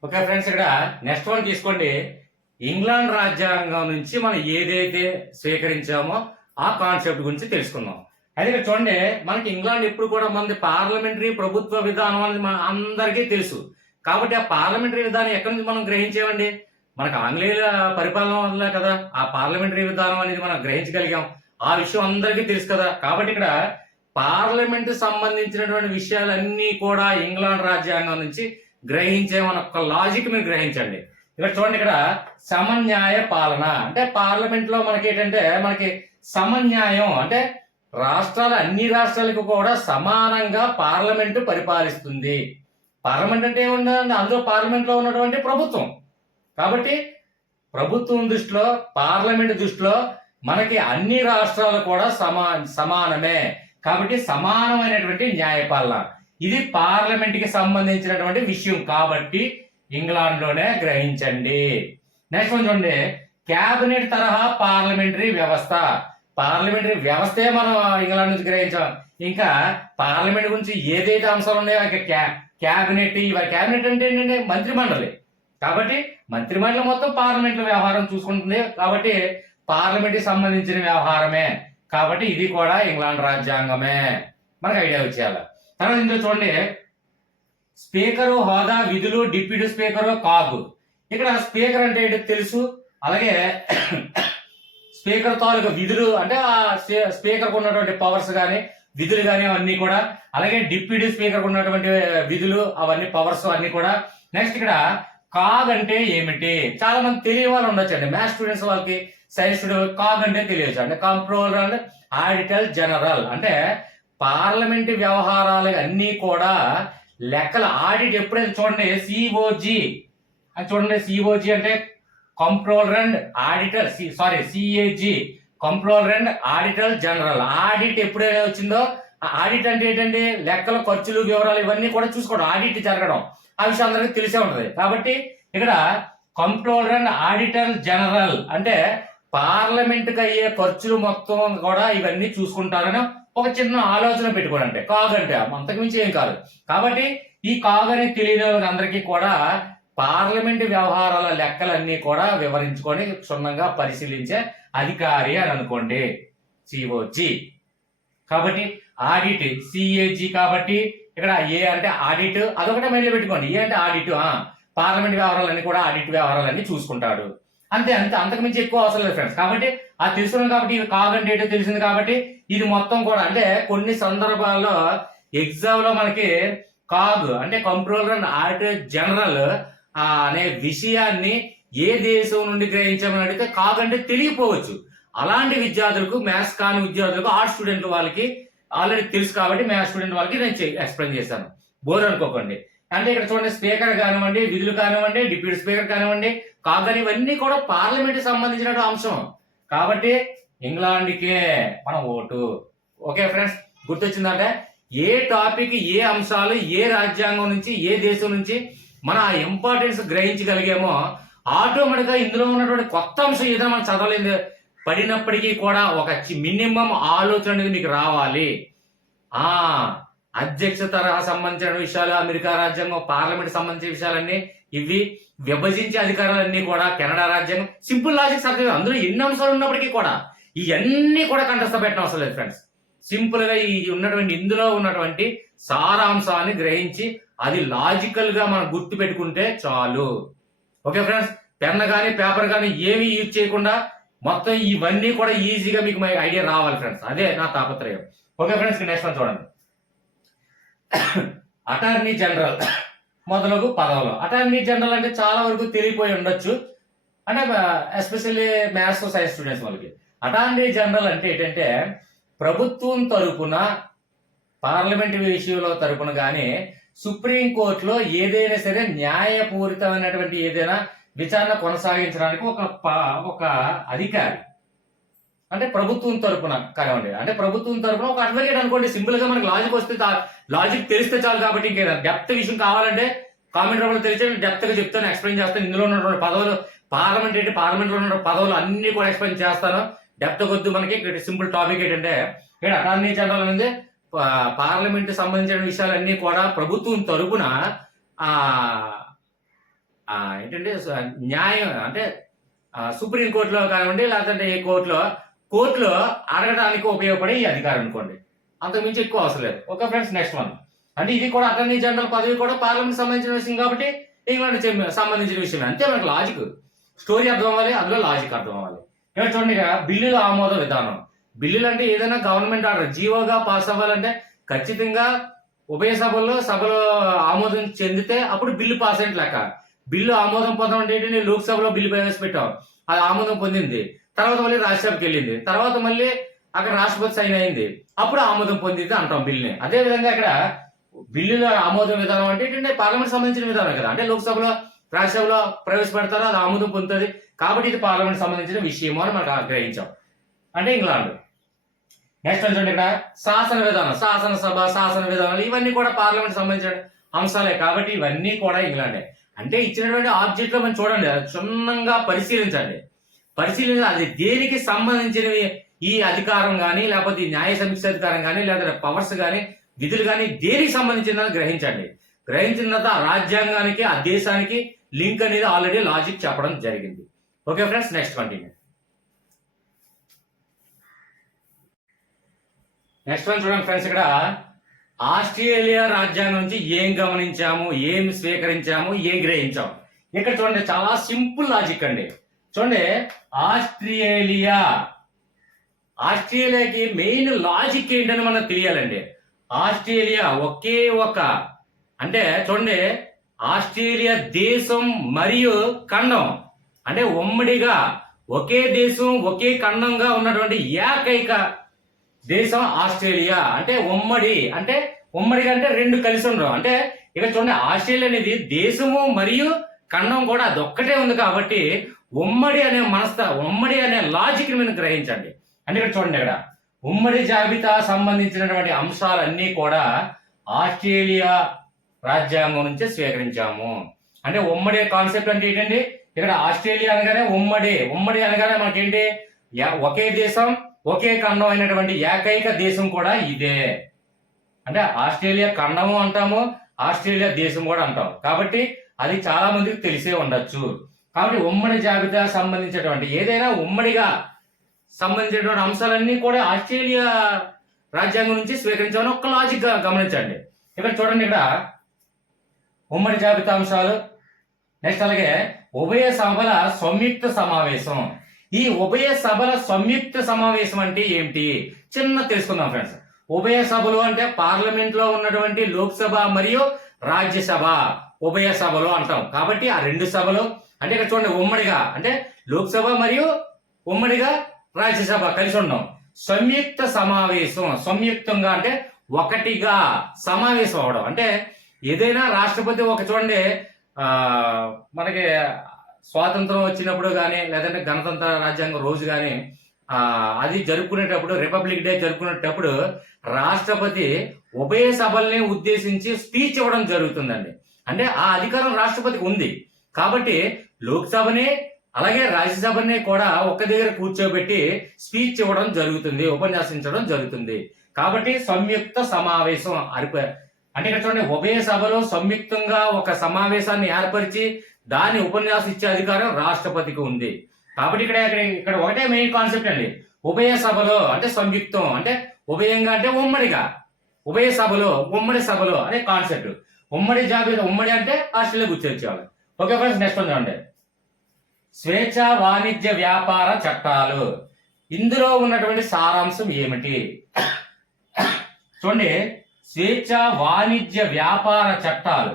ఓకే ఫ్రెండ్స్, ఇక్కడ నెక్స్ట్ వన్ తీసుకోండి. ఇంగ్లాండ్ రాజ్యాంగం నుంచి మనం ఏదైతే స్వీకరించామో ఆ కాన్సెప్ట్ గురించి తెలుసుకుందాం. అయితే ఇక్కడ చూడండి, మనకి ఇంగ్లాండ్ ఎప్పుడు కూడా మనది పార్లమెంటరీ ప్రభుత్వ విధానం అనేది మన అందరికీ తెలుసు. కాబట్టి ఆ పార్లమెంటరీ విధానం ఎక్కడి నుంచి మనం గ్రహించామండి, మనకు ఆంగ్లేయుల పరిపాలన వల్ల కదా ఆ పార్లమెంటరీ విధానం అనేది మనం గ్రహించగలిగాం. ఆ విషయం అందరికీ తెలుసు కదా. కాబట్టి ఇక్కడ పార్లమెంట్ సంబంధించినటువంటి విషయాలన్నీ కూడా ఇంగ్లాండ్ రాజ్యాంగం నుంచి గ్రహించేమని ఒక లాజిక్ మీరు గ్రహించండి. ఇక్కడ చూడండి, ఇక్కడ సమన్యాయ పాలన అంటే పార్లమెంట్ లో మనకి ఏంటంటే మనకి సమన్యాయం అంటే రాష్ట్రాలు అన్ని రాష్ట్రాలకు కూడా సమానంగా పార్లమెంటు పరిపాలిస్తుంది. పార్లమెంట్ అంటే ఏముందండి, అందులో పార్లమెంట్ లో ఉన్నటువంటి ప్రభుత్వం. కాబట్టి ప్రభుత్వం దృష్టిలో పార్లమెంట్ దృష్టిలో మనకి అన్ని రాష్ట్రాలు కూడా సమానమే. కాబట్టి సమానమైనటువంటి న్యాయపాలన ఇది పార్లమెంట్ కి సంబంధించినటువంటి విషయం. కాబట్టి ఇంగ్లాండ్ లోనే గ్రహించండి. నెక్స్ట్ వన్ చూడండి, క్యాబినెట్ తరహా పార్లమెంటరీ వ్యవస్థ. పార్లమెంటరీ వ్యవస్థే మనం ఇంగ్లాండ్ నుంచి గ్రహించాం. ఇంకా పార్లమెంట్ గురించి ఏదైతే అంశాలు ఉన్నాయో క్యాబినెట్, క్యాబినెట్ అంటే ఏంటంటే మంత్రిమండలి. కాబట్టి మంత్రిమండలి మొత్తం పార్లమెంట్ వ్యవహారం చూసుకుంటుంది. కాబట్టి పార్లమెంట్ కి సంబంధించిన వ్యవహారమే. కాబట్టి ఇది కూడా ఇంగ్లాండ్ రాజ్యాంగమే, మనకు ఐడియా వచ్చేయాలి. తర్వాత ఇందులో చూడండి, స్పీకరు హోదా, విధులు, డిప్యూటీ స్పీకరు, కాగు. ఇక్కడ స్పీకర్ అంటే ఏంటో తెలుసు. అలాగే స్పీకర్ తాలూకు విధులు అంటే ఆ స్పీకర్ ఉన్నటువంటి పవర్స్ కానీ విధులు కానీ అవన్నీ కూడా. అలాగే డిప్యూటీ స్పీకర్ ఉన్నటువంటి విధులు అవన్నీ పవర్స్ అన్ని కూడా. నెక్స్ట్ ఇక్కడ కాగ్ అంటే ఏమిటి, చాలా మంది తెలియని వాళ్ళు ఉండొచ్చండి. మ్యాథ్స్ స్టూడెంట్స్ వాళ్ళకి, సైన్స్ స్టూడెంట్ కాగ్ అంటే తెలియచ్చు. అంటే కంట్రోలర్ అండ్ ఆడిటర్ జనరల్ అంటే పార్లమెంట్ వ్యవహారాలు అన్ని కూడా లెక్కల ఆడిట్ ఎప్పుడైతే చూడండి సిఓజీ అని చూడండి. సిఓజీ అంటే controller and auditor, CAG controller and auditor general. Audit ఎప్పుడైతే వచ్చిందో, ఆడిట్ అంటే ఏంటంటే లెక్కల ఖర్చులు వివరాలు ఇవన్నీ కూడా చూసుకోవడం, ఆడిట్ జరగడం. ఆ విషయం అందరికీ తెలిసే ఉంటది. కాబట్టి ఇక్కడ కంట్రోలర్ అండ్ ఆడిటర్ జనరల్ అంటే పార్లమెంట్ కి అయ్యే ఖర్చులు మొత్తం కూడా ఇవన్నీ చూసుకుంటారని ఒక చిన్న ఆలోచన పెట్టుకోండి. అంటే కాగ్ అంటే అంతకు మించి ఏం కాదు. కాబట్టి ఈ కాగ్ అనేది తెలియని అందరికీ కూడా పార్లమెంట్ వ్యవహారాల లెక్కలన్నీ కూడా వివరించుకొని క్షుణ్ణంగా పరిశీలించే అధికారి అని అనుకోండి, సిఓజీ. కాబట్టి ఆడిట్ సిఏజీ. కాబట్టి ఇక్కడ ఏ అంటే ఆడిట్, అదొకటే మైండ్లో పెట్టుకోండి. ఏ అంటే ఆడిట్, పార్లమెంట్ వ్యవహారాలన్నీ కూడా ఆడిట్ వ్యవహారాలన్నీ చూసుకుంటాడు. అంతే, అంతకు మించి ఎక్కువ అవసరం లేదు ఫ్రెండ్స్. కాబట్టి అది తెలుసుకున్నాం. కాబట్టి ఇది కాగ్ అంటే ఏంటో తెలిసింది. కాబట్టి ఇది మొత్తం కూడా అంటే కొన్ని సందర్భాల్లో ఎగ్జామ్ లో మనకి కాగ్ అంటే కంట్రోలర్ అండ్ ఆడిటర్ జనరల్ అనే విషయాన్ని ఏ దేశం నుండి గ్రహించామని అడిగితే కాగ్ అంటే తెలియపోవచ్చు. అలాంటి విద్యార్థులకు, మ్యాథ్స్ కాని విద్యార్థులకు, ఆర్ట్స్ స్టూడెంట్ వాళ్ళకి ఆల్రెడీ తెలుసు. కాబట్టి మ్యాథ్స్ స్టూడెంట్ వాళ్ళకి నేను ఎక్స్ప్లెయిన్ చేశాను, బోర్ అనుకోకండి. అంటే ఇక్కడ చూడండి, స్పీకర్ కానివ్వండి, విధులు కానివ్వండి, డిప్యూటీ స్పీకర్ కానివ్వండి, కాగ్ ఇవన్నీ కూడా పార్లమెంట్ కి సంబంధించిన అంశం. కాబట్టి ఇంగ్లాండ్కే మన ఓటు. ఓకే ఫ్రెండ్స్, గుర్తొచ్చిందంటే ఏ టాపిక్, ఏ అంశాలు, ఏ రాజ్యాంగం నుంచి, ఏ దేశం నుంచి మన ఇంపార్టెన్స్ గ్రహించగలిగామో ఆటోమేటిక్ గా ఇందులో ఉన్నటువంటి కొత్త అంశం ఏదైనా మనం చదవలేదు పడినప్పటికీ కూడా ఒక మినిమం ఆలోచన అనేది మీకు రావాలి. అధ్యక్ష తరహా సంబంధించిన విషయాలు, అమెరికా రాజ్యాంగం, పార్లమెంట్ సంబంధించిన విషయాలన్నీ, ఇవి విభజించే అధికారాలన్నీ కూడా కెనడా రాజ్యాంగం. సింపుల్ లాజిక్స్ అర్థం. అందులో ఎన్ని అంశాలు ఉన్నప్పటికీ కూడా ఇవన్నీ కూడా కంఠస్థ పెట్టడం అవసరం లేదు ఫ్రెండ్స్. సింపుల్ గా ఈ ఉన్నటువంటి ఇందులో ఉన్నటువంటి సారాంశాన్ని గ్రహించి అది లాజికల్ గా మనం గుర్తు పెట్టుకుంటే చాలు. ఓకే ఫ్రెండ్స్, పెన్ కానీ పేపర్ కానీ ఏమీ యూజ్ చేయకుండా మొత్తం ఇవన్నీ కూడా ఈజీగా మీకు ఐడియా రావాలి ఫ్రెండ్స్, అదే నా తాపత్రయం. ఓకే ఫ్రెండ్స్, నెక్స్ట్ వన్ చూడండి. అటార్నీ జనరల్ మొదలగు పదవులు. అటార్నీ జనరల్ అంటే చాలా వరకు తెలియపోయి ఉండొచ్చు, అంటే ఎస్పెషల్లీ మ్యాథ్స్ సైన్స్ స్టూడెంట్స్ వాళ్ళకి. అటార్నీ జనరల్ అంటే ఏంటంటే ప్రభుత్వం తరపున పార్లమెంట్ విషయంలో తరపున కానీ సుప్రీంకోర్టులో ఏదైనా సరే న్యాయపూరితమైనటువంటి ఏదైనా విచారణ కొనసాగించడానికి ఒక అధికారి, అంటే ప్రభుత్వం తరపున కానివ్వండి, అంటే ప్రభుత్వం తరపున ఒక అడ్వకేట్ అనుకోండి. సింపుల్ గా మనకి లాజిక్ వస్తే లాజిక్ తెలిస్తే చాలు. కాబట్టి ఇంకేదా డెప్త్ విషయం కావాలంటే కామెంట్ రూపంలో తెలిసి డెప్త్ గా చెప్తాను, ఎక్స్ప్లెయిన్ చేస్తాను. ఇందులో ఉన్నటువంటి పదవులు పార్లమెంట్ ఏంటి, పార్లమెంట్ లో ఉన్న పదవులు అన్ని కూడా ఎక్స్ప్లెయిన్ చేస్తాను. డెప్త్ కొద్దు మనకి సింపుల్ టాపిక్ ఏంటంటే ఇక్కడ అటార్నీ జనరల్ అనేది పార్లమెంట్ సంబంధించిన విషయాలన్నీ కూడా ప్రభుత్వం తరపున ఏంటంటే న్యాయం అంటే సుప్రీంకోర్టులో కానివ్వండి లేదంటే ఏ కోర్టులో అడగడానికి ఉపయోగపడే ఈ అధికారం అనుకోండి, అంతకుమించి ఎక్కువ అవసరం లేదు. Okay friends, next one. అంటే ఇది కూడా అటార్నీ జనరల్ పదవి కూడా పార్లమెంట్ సంబంధించిన విషయం కాబట్టి ఇంగ్లాండ్ సంబంధించిన విషయం. అంతే మనకు లాజిక్ స్టోరీ అర్థం అవ్వాలి, అందులో లాజిక్ అర్థం అవ్వాలి. ఇక్కడ చూడండి, బిల్లుల ఆమోద విధానం. బిల్లులు అంటే ఏదైనా గవర్నమెంట్ ఆర్డర్ జీవోగా పాస్ అవ్వాలంటే ఖచ్చితంగా ఉభయ సభలో ఆమోదం చెందితే అప్పుడు బిల్లు పాస్ అయిన లెక్క. బిల్లు ఆమోదం పొందడం అంటే లోక్సభలో బిల్లు ప్రవేశపెట్టాం, అది ఆమోదం పొందింది, తర్వాత మళ్ళీ రాజ్యసభకి వెళ్ళింది, తర్వాత మళ్ళీ అక్కడ రాష్ట్రపతి సైన్ అయింది, అప్పుడు ఆమోదం పొందింది అంటాం బిల్లుని. అదే విధంగా ఇక్కడ బిల్లుల ఆమోదం విధానం అంటే ఏంటంటే పార్లమెంట్ సంబంధించిన విధానం కదా, అంటే లోక్సభలో రాజ్యసభలో ప్రవేశపెడతారో అది ఆమోదం పొందుతుంది, కాబట్టి ఇది పార్లమెంట్ సంబంధించిన విషయము అని మనకు గ్రహించాం, అంటే ఇంగ్లాండ్. నెక్స్ట్ చూడండి, ఇక్కడ శాసన విధానం, శాసనసభ శాసన విధానాలు ఇవన్నీ కూడా పార్లమెంట్ సంబంధించిన అంశాలే, కాబట్టి ఇవన్నీ కూడా ఇంగ్లాండే. అంటే ఇచ్చినటువంటి ఆబ్జెక్ట్ లో మనం చూడండి, క్షుణ్ణంగా పరిశీలించండి. అది దేనికి సంబంధించినవి, ఈ అధికారం కానీ లేకపోతే ఈ న్యాయ సమీక్ష అధికారం కానీ లేకపోతే పవర్స్ కానీ విధులు కానీ దేనికి సంబంధించిందని గ్రహించండి. గ్రహించిన తర్వాత ఆ రాజ్యాంగానికి ఆ దేశానికి లింక్ అనేది ఆల్రెడీ లాజిక్ చెప్పడం జరిగింది. Okay friends, next continue. Next one చూడండి ఫ్రెండ్స్, ఇక్కడ ఆస్ట్రేలియా రాజ్యాంగం నుంచి ఏం గమనించాము, ఏం స్వీకరించాము, ఏం గ్రహించాము. ఇక్కడ చూడండి, చాలా సింపుల్ లాజిక్ అండి. చూడండి, ఆస్ట్రేలియాకి మెయిన్ లాజిక్ ఏంటని మనకు తెలియాలండి. ఆస్ట్రేలియా ఒకే ఒక, అంటే చూడండి, ఆస్ట్రేలియా దేశం మరియు ఖండం, అంటే ఉమ్మడిగా ఒకే దేశం ఒకే ఖండంగా ఉన్నటువంటి ఏకైక దేశం ఆస్ట్రేలియా. అంటే ఉమ్మడిగా అంటే రెండు కలిసి ఉండడం. అంటే ఇక్కడ చూడండి, ఆస్ట్రేలియా అనేది దేశము మరియు ఖండం కూడా అదొక్కటే ఉంది కాబట్టి ఉమ్మడి అనే లాజిక్ మీరు గ్రహించండి. అంటే ఇక్కడ చూడండి, ఇక్కడ ఉమ్మడి జాబితా సంబంధించినటువంటి అంశాలన్నీ కూడా ఆస్ట్రేలియా రాజ్యాంగం నుంచి స్వీకరించాము. అంటే ఉమ్మడి కాన్సెప్ట్ అంటే ఏంటండి, ఇక్కడ ఆస్ట్రేలియా అనగానే ఉమ్మడి అనగానే మనకేంటి, ఒకే దేశం ఒకే ఖండం అయినటువంటి ఏకైక దేశం కూడా ఇదే. అంటే ఆస్ట్రేలియా ఖండము అంటాము, ఆస్ట్రేలియా దేశం కూడా అంటాం, కాబట్టి అది చాలా మందికి తెలిసే ఉండొచ్చు. కాబట్టి ఉమ్మడి జాబితా సంబంధించినటువంటి ఏదైనా ఉమ్మడిగా సంబంధించినటువంటి అంశాలన్నీ కూడా ఆస్ట్రేలియా రాజ్యాంగం నుంచి స్వీకరించామని ఒక్క లాజిక్ గమనించండి. ఇక్కడ చూడండి, ఇక్కడ ఉమ్మడి జాబితా అంశాలు. నెక్స్ట్ అలాగే ఉభయ సభల సంయుక్త సమావేశం. ఈ ఉభయ సభల సంయుక్త సమావేశం అంటే ఏమిటి చిన్న తెలుసుకుందాం ఫ్రెండ్స్. ఉభయ సభలు అంటే పార్లమెంట్ లో ఉన్నటువంటి లోక్సభ మరియు రాజ్యసభ ఉభయ సభలు అంటాం. కాబట్టి ఆ రెండు సభలు అంటే ఇక్కడ చూడండి, ఉమ్మడిగా అంటే లోక్సభ మరియు ఉమ్మడిగా రాజ్యసభ కలిసి ఉన్నాం. సంయుక్త సమావేశం, సంయుక్తంగా అంటే ఒకటిగా సమావేశం అవడం. అంటే ఏదైనా రాష్ట్రపతి ఒక చూడండి, మనకి స్వాతంత్రం వచ్చినప్పుడు కానీ లేదంటే గణతంత్ర రాజ్యాంగం రోజు కానీ అది జరుపుకునేటప్పుడు, రిపబ్లిక్ డే జరుపుకునేటప్పుడు రాష్ట్రపతి ఉభయ సభల్ని ఉద్దేశించి స్పీచ్ ఇవ్వడం జరుగుతుందండి. అంటే ఆ అధికారం రాష్ట్రపతికి ఉంది కాబట్టి లోక్సభని అలాగే రాజ్యసభని కూడా ఒక్క దగ్గర కూర్చోబెట్టి స్పీచ్ ఇవ్వడం జరుగుతుంది, ఉపన్యాసించడం జరుగుతుంది. కాబట్టి సంయుక్త సమావేశం అంటే ఇక్కడ చూడండి, ఉభయ సభలో సంయుక్తంగా ఒక సమావేశాన్ని ఏర్పరిచి దాన్ని ఉపన్యాసం ఇచ్చే అధికారం రాష్ట్రపతికి ఉంది. కాబట్టి ఇక్కడ ఒకటే మెయిన్ కాన్సెప్ట్ అండి, ఉభయ సభలో అంటే సంయుక్తం, అంటే ఉభయంగా అంటే ఉమ్మడిగా, ఉభయ సభలో, ఉమ్మడి సభలో అనే కాన్సెప్ట్. ఉమ్మడి జాబితా, ఉమ్మడి అంటే ఆస్ట్రేలియా గుర్తించేవాళ్ళు. ఓకే ఫ్రెండ్స్, నెక్స్ట్ చూడండి. స్వేచ్ఛ వాణిజ్య వ్యాపార చట్టాలు. ఇందులో ఉన్నటువంటి సారాంశం ఏమిటి? చూడండి, స్వేచ్ఛ వాణిజ్య వ్యాపార చట్టాలు.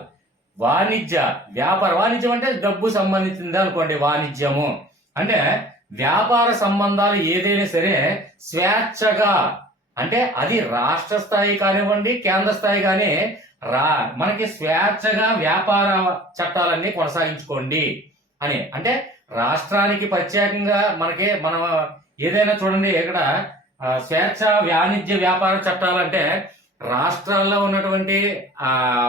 వాణిజ్యం అంటే డబ్బు సంబంధించింది అనుకోండి. వాణిజ్యము అంటే వ్యాపార సంబంధాలు ఏదైనా సరే స్వేచ్ఛగా, అంటే అది రాష్ట్ర స్థాయి కానివ్వండి, కేంద్ర స్థాయి కానీ మనకి స్వేచ్ఛగా వ్యాపార చట్టాలన్నీ కొనసాగించుకోండి అని. అంటే రాష్ట్రానికి ప్రత్యేకంగా మనం ఏదైనా చూడండి, ఇక్కడ స్వేచ్ఛ వాణిజ్య వ్యాపార చట్టాలు అంటే రాష్ట్రాల్లో ఉన్నటువంటి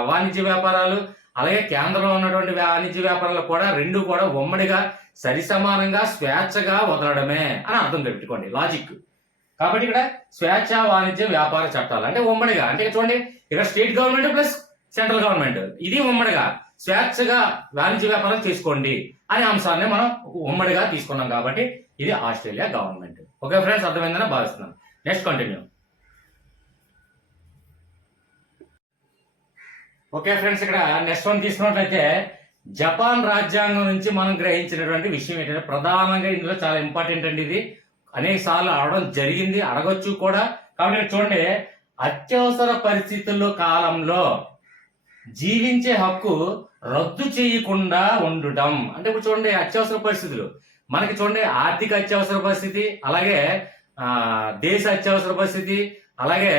వాణిజ్య వ్యాపారాలు, అలాగే కేంద్రంలో ఉన్నటువంటి వాణిజ్య వ్యాపారాలు కూడా రెండు కూడా ఉమ్మడిగా సరిసమానంగా స్వేచ్ఛగా వదలడమే అని అర్థం పెట్టుకోండి, లాజిక్. కాబట్టి ఇక్కడ స్వేచ్ఛ వాణిజ్య వ్యాపార చట్టాలు అంటే ఉమ్మడిగా, అంటే చూడండి ఇక్కడ state government plus central government, ఇది ఉమ్మడిగా స్వేచ్ఛగా వాణిజ్య వ్యాపారం చేసుకోండి అనే అంశాన్ని మనం ఉమ్మడిగా తీసుకున్నాం. కాబట్టి ఇది ఆస్ట్రేలియా గవర్నమెంట్. ఓకే ఫ్రెండ్స్, అర్థమైందని భావిస్తున్నాను. Next continue. ఓకే ఫ్రెండ్స్, ఇక్కడ నెక్స్ట్ వన్ తీసుకున్నట్లయితే జపాన్ రాజ్యాంగం నుంచి మనం గ్రహించినటువంటి విషయం ఏంటంటే, ప్రధానంగా ఇందులో చాలా ఇంపార్టెంట్ అండి. ఇది అనేక సార్లు అడగడం జరిగింది, అడగొచ్చు కూడా. కాబట్టి చూడండి, అత్యవసర పరిస్థితుల్లో కాలంలో జీవించే హక్కు రద్దు చేయకుండా ఉండటం. అంటే ఇప్పుడు చూడండి, అత్యవసర పరిస్థితులు మనకి చూడండి, ఆర్థిక అత్యవసర పరిస్థితి, అలాగే దేశ అత్యవసర పరిస్థితి, అలాగే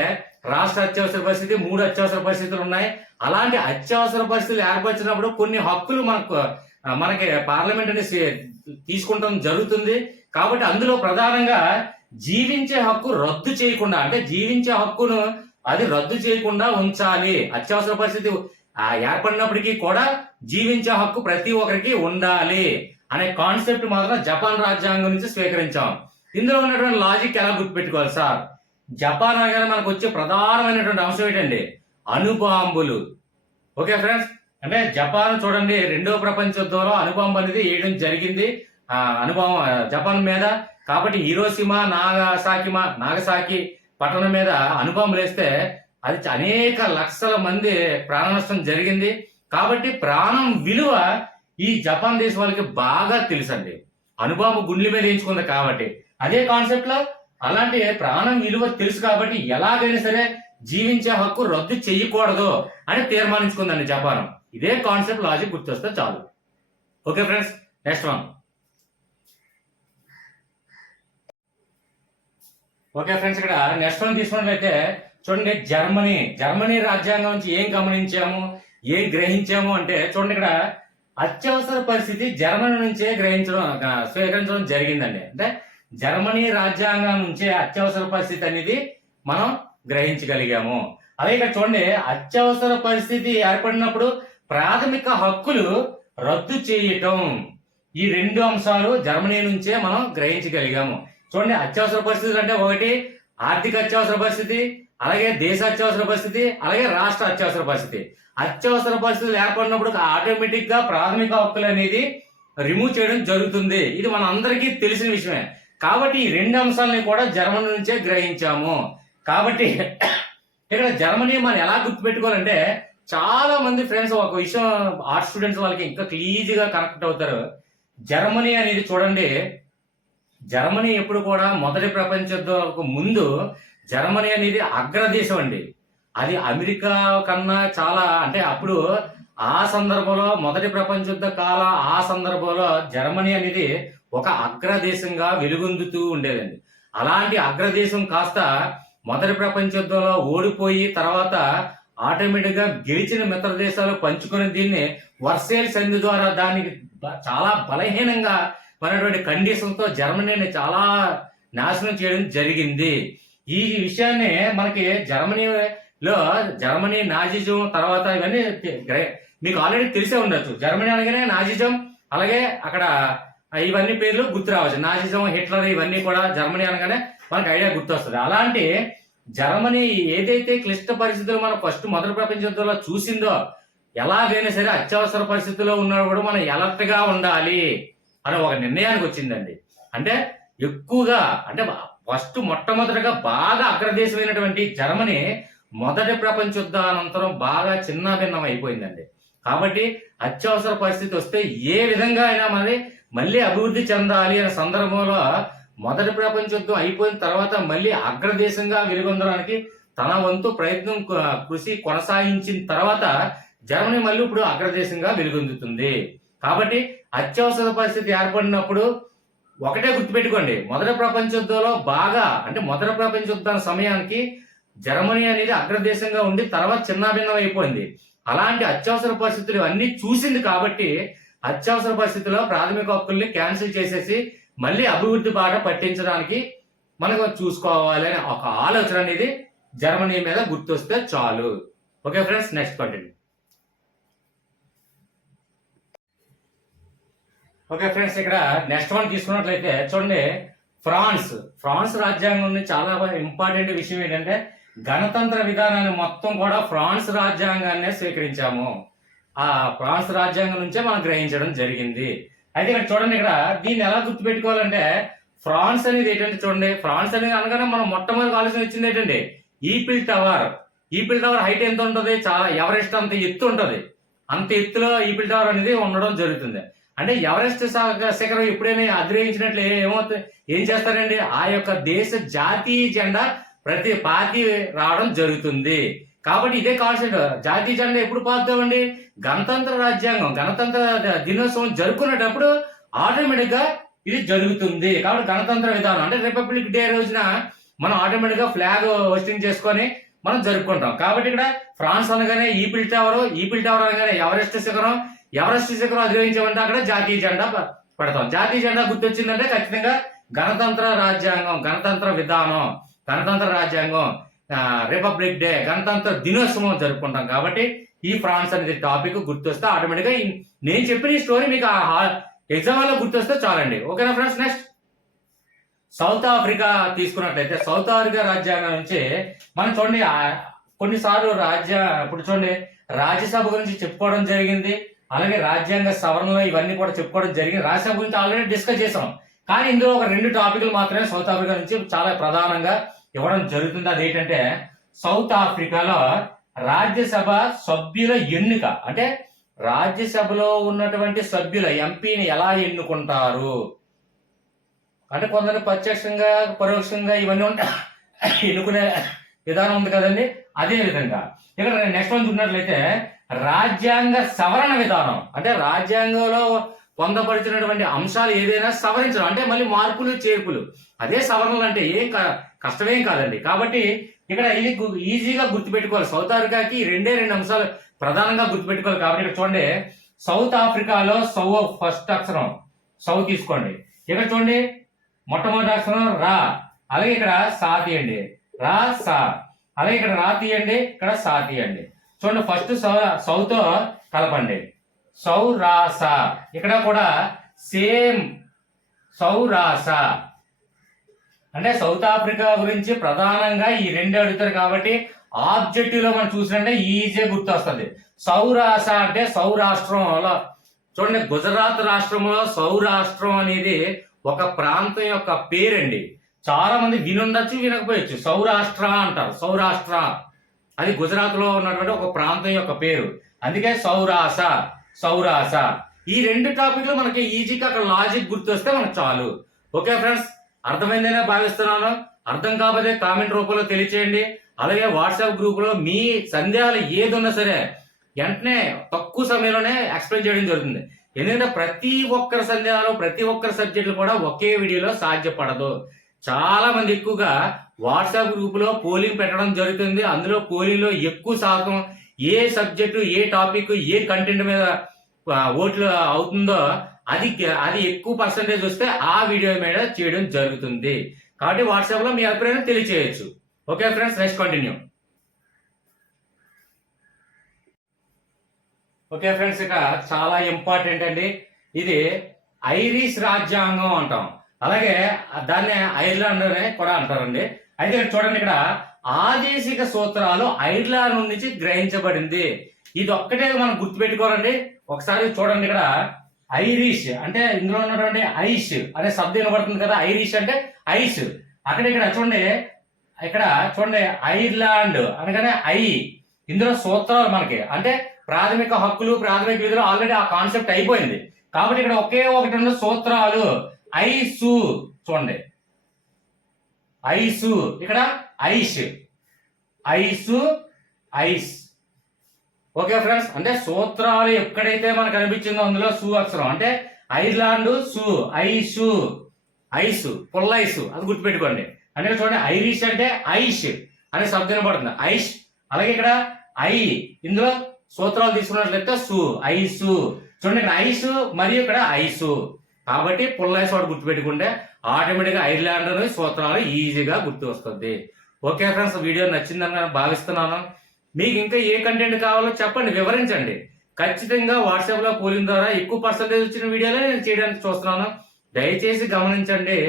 రాష్ట్ర అత్యవసర పరిస్థితి, 3 అత్యవసర పరిస్థితులు ఉన్నాయి. అలాంటి అత్యవసర పరిస్థితులు ఏర్పరిచినప్పుడు కొన్ని హక్కులు మనకి పార్లమెంట్ అనేది తీసుకుంటాం జరుగుతుంది. కాబట్టి అందులో ప్రధానంగా జీవించే హక్కు రద్దు చేయకుండా, అంటే జీవించే హక్కును అది రద్దు చేయకుండా ఉంచాలి. అత్యవసర పరిస్థితి ఏర్పడినప్పటికీ కూడా జీవించే హక్కు ప్రతి ఒక్కరికి ఉండాలి అనే కాన్సెప్ట్ మాత్రం జపాన్ రాజ్యాంగం నుంచి స్వీకరించాం. ఇందులో ఉన్నటువంటి లాజిక్ ఎలా గుర్తుపెట్టుకోవాలి సార్? జపాన్ అనగానే మనకు వచ్చే ప్రధానమైనటువంటి అంశం ఏంటండి? అణుబాంబులు. ఓకే ఫ్రెండ్స్, అంటే జపాన్ చూడండి, 2వ ప్రపంచ యుద్ధంలో అణుబాంబు అనేది వేయడం జరిగింది అణుబాంబు జపాన్ మీద. కాబట్టి హిరోషిమా నాగసాకి పట్టణం మీద అణుబాంబులు వేస్తే అది అనేక లక్షల మంది ప్రాణ నష్టం జరిగింది. కాబట్టి ప్రాణం విలువ ఈ జపాన్ దేశం వాళ్ళకి బాగా తెలుసండి. అణుబాంబు గుండెల మీద వేయించుకుంది కాబట్టి అదే కాన్సెప్ట్ లో అలాంటి ప్రాణం విలువ తెలుసు కాబట్టి ఎలాగైనా సరే జీవించే హక్కు రద్దు చేయకూడదు అని తీర్మానించుకుందండి జపాన్. ఇదే కాన్సెప్ట్ లాజిక్ గుర్తొస్తే చాలు. Okay friends, next one. Okay friends, ఇక్కడ నెక్స్ట్ వన్ తీసుకున్నట్లయితే చూడండి, జర్మనీ రాజ్యాంగం నుంచి ఏం గమనించాము, ఏం గ్రహించాము అంటే చూడండి, ఇక్కడ అత్యవసర పరిస్థితి జర్మనీ నుంచే స్వీకరించడం జరిగిందండి. అంటే జర్మనీ రాజ్యాంగం నుంచే అత్యవసర పరిస్థితి అనేది మనం గ్రహించగలిగాము. అలాగే ఇక్కడ చూడండి, అత్యవసర పరిస్థితి ఏర్పడినప్పుడు ప్రాథమిక హక్కులు రద్దు చేయటం, ఈ 2 అంశాలు జర్మనీ నుంచే మనం గ్రహించగలిగాము. చూడండి, అత్యవసర పరిస్థితులు అంటే ఒకటి ఆర్థిక అత్యవసర పరిస్థితి, అలాగే దేశ అత్యవసర పరిస్థితి, అలాగే రాష్ట్ర అత్యవసర పరిస్థితి. అత్యవసర పరిస్థితులు ఏర్పడినప్పుడు ఆటోమేటిక్ గా ప్రాథమిక హక్కులు అనేది రిమూవ్ చేయడం జరుగుతుంది. ఇది మన అందరికీ తెలిసిన విషయమే. కాబట్టి ఈ 2 అంశాలని కూడా జర్మనీ నుంచే గ్రహించాము. కాబట్టి ఇక్కడ జర్మనీ మనం ఎలా గుర్తుపెట్టుకోవాలంటే, చాలా మంది ఫ్రెండ్స్ ఒక విషయం ఆర్ట్స్ స్టూడెంట్స్ వాళ్ళకి ఇంకా క్లీజ్గా కనెక్ట్ అవుతారు. జర్మనీ అనేది చూడండి, జర్మనీ ఎప్పుడు కూడా మొదటి ప్రపంచ యుద్ధం ముందు జర్మనీ అనేది అగ్రదేశం అండి. అది అమెరికా కన్నా చాలా, అంటే అప్పుడు ఆ సందర్భంలో మొదటి ప్రపంచ యుద్ధ ఆ సందర్భంలో జర్మనీ అనేది ఒక అగ్రదేశంగా వెలుగొందుతూ ఉండేదండి. అలాంటి అగ్రదేశం కాస్త మొదటి ప్రపంచ యుద్ధంలో ఓడిపోయి తర్వాత ఆటోమేటిక్ గా గెలిచిన మిత్ర దేశాలు పంచుకుని దీన్ని వర్సేల్ సంధి ద్వారా దానికి చాలా బలహీనంగా ఉన్నటువంటి కండిషన్ తో జర్మనీని చాలా నాశనం చేయడం జరిగింది. ఈ విషయాన్ని మనకి జర్మనీ నాజిజం తర్వాత ఇవన్నీ మీకు ఆల్రెడీ తెలిసే ఉండొచ్చు. జర్మనీ అనగానే నాజిజం, అలాగే అక్కడ ఇవన్నీ పేర్లు గుర్తు రావచ్చు. నాజిజం, హిట్లర్, ఇవన్నీ కూడా జర్మనీ అనగానే మనకు ఐడియా గుర్తొస్తుంది. అలాంటి జర్మనీ ఏదైతే క్లిష్ట పరిస్థితులు మనం ఫస్ట్ మొదటి ప్రపంచ యుద్ధంలో చూసిందో, ఎలాగైనా సరే అత్యవసర పరిస్థితుల్లో ఉన్నప్పుడు కూడా మనం అలర్ట్ గా ఉండాలి అని ఒక నిర్ణయానికి వచ్చిందండి. అంటే ఎక్కువగా, అంటే మొట్టమొదటిగా బాగా అగ్రదేశమైనటువంటి జర్మనీ మొదటి ప్రపంచ యుద్ధానంతరం బాగా చిన్నాభిన్నం అయిపోయిందండి. కాబట్టి అత్యవసర పరిస్థితి వస్తే ఏ విధంగా అయినా మళ్ళీ అభివృద్ధి చెందాలి అనే సందర్భంలో మొదటి ప్రపంచ యుద్ధం అయిపోయిన తర్వాత మళ్ళీ అగ్రదేశంగా వెలుగొందడానికి తన వంతు ప్రయత్నం కృషి కొనసాగించిన తర్వాత జర్మనీ మళ్ళీ ఇప్పుడు అగ్రదేశంగా వెలుగొందుతుంది. కాబట్టి అత్యవసర పరిస్థితి ఏర్పడినప్పుడు ఒకటే గుర్తుపెట్టుకోండి, మొదటి ప్రపంచ యుద్ధంలో బాగా అంటే మొదటి ప్రపంచ యుద్ధ సమయానికి జర్మనీ అనేది అగ్రదేశంగా ఉండి తర్వాత చిన్నాభిన్నం అయిపోయింది. అలాంటి అత్యవసర పరిస్థితులు అన్ని చూసింది కాబట్టి అత్యవసర పరిస్థితుల్లో ప్రాథమిక హక్కుల్ని క్యాన్సిల్ చేసేసి మళ్ళీ అభివృద్ధి బాట పట్టించడానికి మనకు చూసుకోవాలి అనే ఒక ఆలోచన అనేది జర్మనీ మీద గుర్తొస్తే చాలు. Okay friends, next continue. Okay friends, ఇక్కడ నెక్స్ట్ వన్ తీసుకున్నట్లయితే చూడండి, ఫ్రాన్స్ రాజ్యాంగం చాలా ఇంపార్టెంట్ విషయం ఏంటంటే గణతంత్ర విధానాన్ని మొత్తం కూడా ఫ్రాన్స్ రాజ్యాంగాన్నే స్వీకరించాము. ఆ ఫ్రాన్స్ రాజ్యాంగం నుంచే మనం గ్రహించడం జరిగింది. అయితే ఇక్కడ చూడండి, ఇక్కడ దీన్ని ఎలా గుర్తుపెట్టుకోవాలంటే ఫ్రాన్స్ అనేది ఏంటంటే చూడండి, ఫ్రాన్స్ అనేది అనగానే మనం మొట్టమొదటి ఆలోచన వచ్చింది ఏంటంటే ఈఫిల్ టవర్ హైట్ ఎంత ఉంటుంది, చాలా ఎవరెస్ట్ అంత ఎత్తు ఉంటుంది. అంత ఎత్తులో ఈఫిల్ టవర్ అనేది ఉండడం జరుగుతుంది. అంటే ఎవరెస్ట్ శిఖరం ఎప్పుడైనా అధిరోహించినట్లు ఏం చేస్తారండి, ఆ యొక్క దేశ జాతీయ జెండా ప్రతి పార్టీ రావడం జరుగుతుంది. కాబట్టి ఇదే కాన్సెప్ట్, జాతీయ జెండా ఎప్పుడు పాతామండి, గణతంత్ర దినోత్సవం జరుపుకునేటప్పుడు ఆటోమేటిక్ గా ఇది జరుగుతుంది. కాబట్టి గణతంత్ర విధానం అంటే రిపబ్లిక్ డే రోజున మనం ఆటోమేటిక్ గా ఫ్లాగ్ హోస్టింగ్ చేసుకొని మనం జరుపుకుంటాం. కాబట్టి ఇక్కడ ఫ్రాన్స్ అనగానే ఈఫిల్ టవర్ అనగానే ఎవరెస్ట్ శిఖరం అధిరోహించామంటే అక్కడ జాతీయ జెండా పెడతాం. జాతీయ జెండా గుర్తొచ్చిందంటే ఖచ్చితంగా గణతంత్ర రాజ్యాంగం, రిపబ్లిక్ డే, గణతంత్ర దినోత్సవం జరుపుకుంటాం. కాబట్టి ఈ ఫ్రాన్స్ అనేది టాపిక్ గుర్తొస్తే ఆటోమేటిక్ గా నేను చెప్పిన ఈ స్టోరీ మీకు ఎగ్జామ్ లో గుర్తొస్తే చాలండి. ఓకేనా ఫ్రెండ్స్, నెక్స్ట్ సౌత్ ఆఫ్రికా తీసుకున్నట్లయితే సౌత్ ఆఫ్రికా రాజ్యాంగం నుంచి మనం చూడండి కొన్నిసార్లు ఇప్పుడు చూడండి రాజ్యసభ గురించి చెప్పుకోవడం జరిగింది, అలాగే రాజ్యాంగ సవరణలు ఇవన్నీ కూడా చెప్పుకోవడం జరిగింది. రాజ్యసభ గురించి ఆల్రెడీ డిస్కస్ చేసాం. కానీ ఇందులో ఒక 2 టాపిక్లు మాత్రమే సౌత్ ఆఫ్రికా నుంచి చాలా ప్రధానంగా ఇవ్వడం జరుగుతుంది. అదేంటంటే సౌత్ ఆఫ్రికాలో రాజ్యసభ సభ్యుల ఎన్నిక, అంటే రాజ్యసభలో ఉన్నటువంటి సభ్యుల ఎంపీని ఎలా ఎన్నుకుంటారు అంటే కొందరు ప్రత్యక్షంగా పరోక్షంగా ఇవన్నీ ఎన్నుకునే విధానం ఉంది కదండి. అదే విధంగా ఇక్కడ నెక్స్ట్ వన్ చూసినట్లయితే రాజ్యాంగ సవరణ విధానం, అంటే రాజ్యాంగంలో పొందపరిచినటువంటి అంశాలు ఏదైనా సవరించడం, అంటే మళ్ళీ మార్పులు చేర్పులు. అదే సవరణలు అంటే కష్టమేం కాదండి. కాబట్టి ఇక్కడ ఇది ఈజీగా గుర్తుపెట్టుకోవాలి. సౌత్ ఆఫ్రికాకి 2 అంశాలు ప్రధానంగా గుర్తుపెట్టుకోవాలి. కాబట్టి ఇక్కడ చూడండి, సౌత్ ఆఫ్రికాలో ఫస్ట్ అక్షరం సౌ తీసుకోండి. ఇక్కడ చూడండి మొట్టమొదటి అక్షరం రా, అలాగే ఇక్కడ సా తీయండి, రా సా, అలాగే ఇక్కడ రా తీయండి, ఇక్కడ సా తీయండి. చూడండి ఫస్ట్ సౌతో కలపండి, సౌరాస. ఇక్కడ కూడా సేమ్ సౌరాస. అంటే సౌత్ ఆఫ్రికా గురించి ప్రధానంగా ఈ 2 అడుగుతారు. కాబట్టి ఆబ్జెక్టివ్ లో మనం చూసినట్టే ఈజీ గుర్తు వస్తుంది. సౌరాస అంటే సౌరాష్ట్రంలో చూడండి, గుజరాత్ రాష్ట్రంలో సౌరాష్ట్రం అనేది ఒక ప్రాంతం యొక్క పేరండి. చాలా మంది వినుండొచ్చు, వినకపోయచ్చు. సౌరాష్ట్ర అంటారు, సౌరాష్ట్ర అది గుజరాత్ లో ఉన్నటువంటి ఒక ప్రాంతం యొక్క పేరు. అందుకే సౌరాస. ఈ 2 టాపిక్లు మనకి ఈజీగా అక్కడ లాజిక్ గుర్తొస్తే మనకు చాలు. ఓకే ఫ్రెండ్స్, అర్థమైందనే భావిస్తున్నాను. అర్థం కాకపోతే కామెంట్ రూపంలో తెలియచేయండి. అలాగే వాట్సాప్ గ్రూప్ లో మీ సందేహాలు ఏదున్నా సరే వెంటనే తక్కువ సమయంలోనే ఎక్స్ప్లెయిన్ చేయడం జరుగుతుంది. ఎందుకంటే ప్రతి ఒక్కరి సందేహాలు, ప్రతి ఒక్కరి సబ్జెక్టులు కూడా ఒకే వీడియోలో సాధ్యపడదు. చాలా మంది ఎక్కువగా వాట్సాప్ గ్రూప్ లో పోలింగ్ పెట్టడం జరుగుతుంది. అందులో పోలింగ్ లో ఎక్కువ శాతం ఏ సబ్జెక్టు, ఏ టాపిక్, ఏ కంటెంట్ మీద ఓట్లు అవుతుందో అది ఎక్కువ పర్సంటేజ్ వస్తే ఆ వీడియో మీద చేయడం జరుగుతుంది. కాబట్టి వాట్సాప్ లో మీ అభిప్రాయం తెలియచేయచ్చు. Okay friends, next continue. Okay friends, ఇక చాలా ఇంపార్టెంట్ అండి. ఇది ఐరిష్ రాజ్యాంగం అంటాం, అలాగే దాన్ని ఐర్లాండ్ అని కూడా అంటారండి. అయితే చూడండి, ఇక్కడ ఆదేశిక సూత్రాలు ఐర్లాండ్ నుంచి గ్రహించబడింది. ఇది ఒక్కటే మనం గుర్తుపెట్టుకోవాలండి. ఒకసారి చూడండి, ఇక్కడ ఐరిష్ అంటే ఇందులో ఉన్నటువంటి ఐష్ అనే శబ్దం వినబడుతుంది కదా. ఐరిష్ అంటే ఐస్, అక్కడ ఇక్కడ చూడండి, ఇక్కడ చూడండి ఐర్లాండ్ అనగానే ఇందులో సూత్రాలు మనకి అంటే ప్రాథమిక హక్కులు ప్రాథమిక విధులు ఆల్రెడీ ఆ కాన్సెప్ట్ అయిపోయింది. కాబట్టి ఇక్కడ ఒకే ఒకటి ఉన్న సూత్రాలు ఐసు. చూడండి ఐసు, ఇక్కడ ice, ice, ice. Okay friends, అంటే సూత్రాలు ఎక్కడైతే మనకు కనిపించిందో అందులో సు అక్షరం అంటే ఐర్లాండ్ సు, ఐసు, ఐస్, పుల్లైసు అది గుర్తుపెట్టుకోండి. అంటే చూడండి ఐరిష్ అంటే ఐష్ అనే శబ్దం పడుతుంది, ఐష్. అలాగే ఇక్కడ ఇందులో సూత్రాలు తీసుకున్నట్లయితే సు, ఐసు. చూడండి ఇక్కడ ఐస్ మరియు ఇక్కడ ఐసు, కాబట్టి పుల్లైసు వాడు గుర్తుపెట్టుకుంటే ఆటోమేటిక్ గా ఐర్లాండ్ సూత్రాలు ఈజీగా గుర్తు వస్తుంది. ఓకే ఫ్రెండ్స్, వీడియో నచ్చిందని భావిస్తున్నాను. మీకు ఇంకా ఏ కంటెంట్ కావాలో చెప్పండి, వివరించండి. ఖచ్చితంగా వాట్సాప్ లో పోలింగ్ ద్వారా ఎక్కువ పర్సెంటేజ్ వచ్చిన వీడియోలే నేను చేయడానికి చూస్తున్నాను. దయచేసి గమనించండి,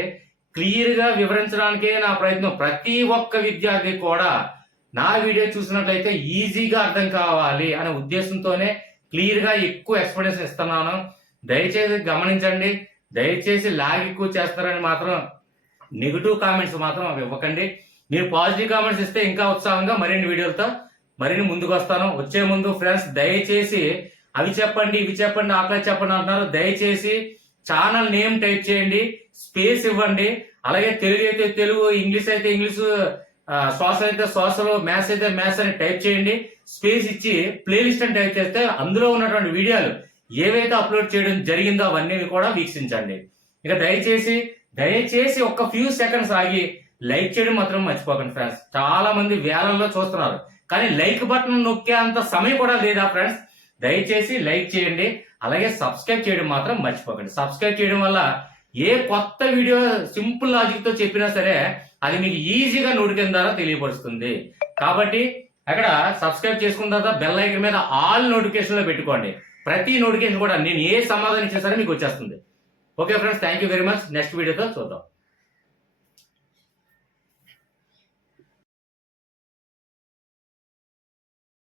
క్లియర్ గా వివరించడానికే నా ప్రయత్నం. ప్రతి ఒక్క విద్యార్థి కూడా నా వీడియో చూసినట్లయితే ఈజీగా అర్థం కావాలి అనే ఉద్దేశంతోనే క్లియర్ గా ఎక్కువ ఎక్స్ప్లెనేషన్ ఇస్తున్నాను. దయచేసి గమనించండి. దయచేసి లాగ్ ఎక్కువ చేస్తారని మాత్రం నెగిటివ్ కామెంట్స్ మాత్రం ఇవ్వకండి. మీరు పాజిటివ్ కామెంట్స్ ఇస్తే ఇంకా ఉత్సాహంగా మరిన్ని వీడియోలతో మరిన్ని ముందుకు వస్తాను. వచ్చే ముందు ఫ్రెండ్స్ దయచేసి అవి చెప్పండి ఇవి చెప్పండి ఆకలి చెప్పండి అంటున్నారు. దయచేసి ఛానల్ నేమ్ టైప్ చేయండి, స్పేస్ ఇవ్వండి. అలాగే తెలుగు అయితే తెలుగు, ఇంగ్లీష్ అయితే ఇంగ్లీష్, సోషల్ అయితే సోషల్, మ్యాథ్స్ అయితే మ్యాథ్స్ అని టైప్ చేయండి. స్పేస్ ఇచ్చి ప్లేలిస్ట్ అని టైప్ చేస్తే అందులో ఉన్నటువంటి వీడియోలు ఏవైతే అప్లోడ్ చేయడం జరిగిందో అవన్నీ కూడా వీక్షించండి. ఇక దయచేసి ఒక్క ఫ్యూ సెకండ్స్ ఆగి లైక్ చేయడం మాత్రం మర్చిపోకండి ఫ్రెండ్స్. చాలా మంది వేలల్లో చూస్తున్నారు కానీ లైక్ బటన్ నొక్కే అంత సమయం కూడా లేదా ఫ్రెండ్స్. దయచేసి లైక్ చేయండి, అలాగే సబ్స్క్రైబ్ చేయడం మాత్రం మర్చిపోకండి. సబ్స్క్రైబ్ చేయడం వల్ల ఏ కొత్త వీడియో సింపుల్ లాజిక్ తో చెప్పినా సరే అది మీకు ఈజీగా నోటిఫికేషన్ ద్వారా తెలియపరుస్తుంది. కాబట్టి అక్కడ సబ్స్క్రైబ్ చేసుకున్న తర్వాత బెల్ ఐకాన్ మీద ఆల్ నోటిఫికేషన్ లో పెట్టుకోండి. ప్రతి నోటిఫికేషన్ కూడా నేను ఏ సమాధానం ఇచ్చినా సరే మీకు వచ్చేస్తుంది. Okay friends, thank you very much. Next వీడియోతో చూద్దాం.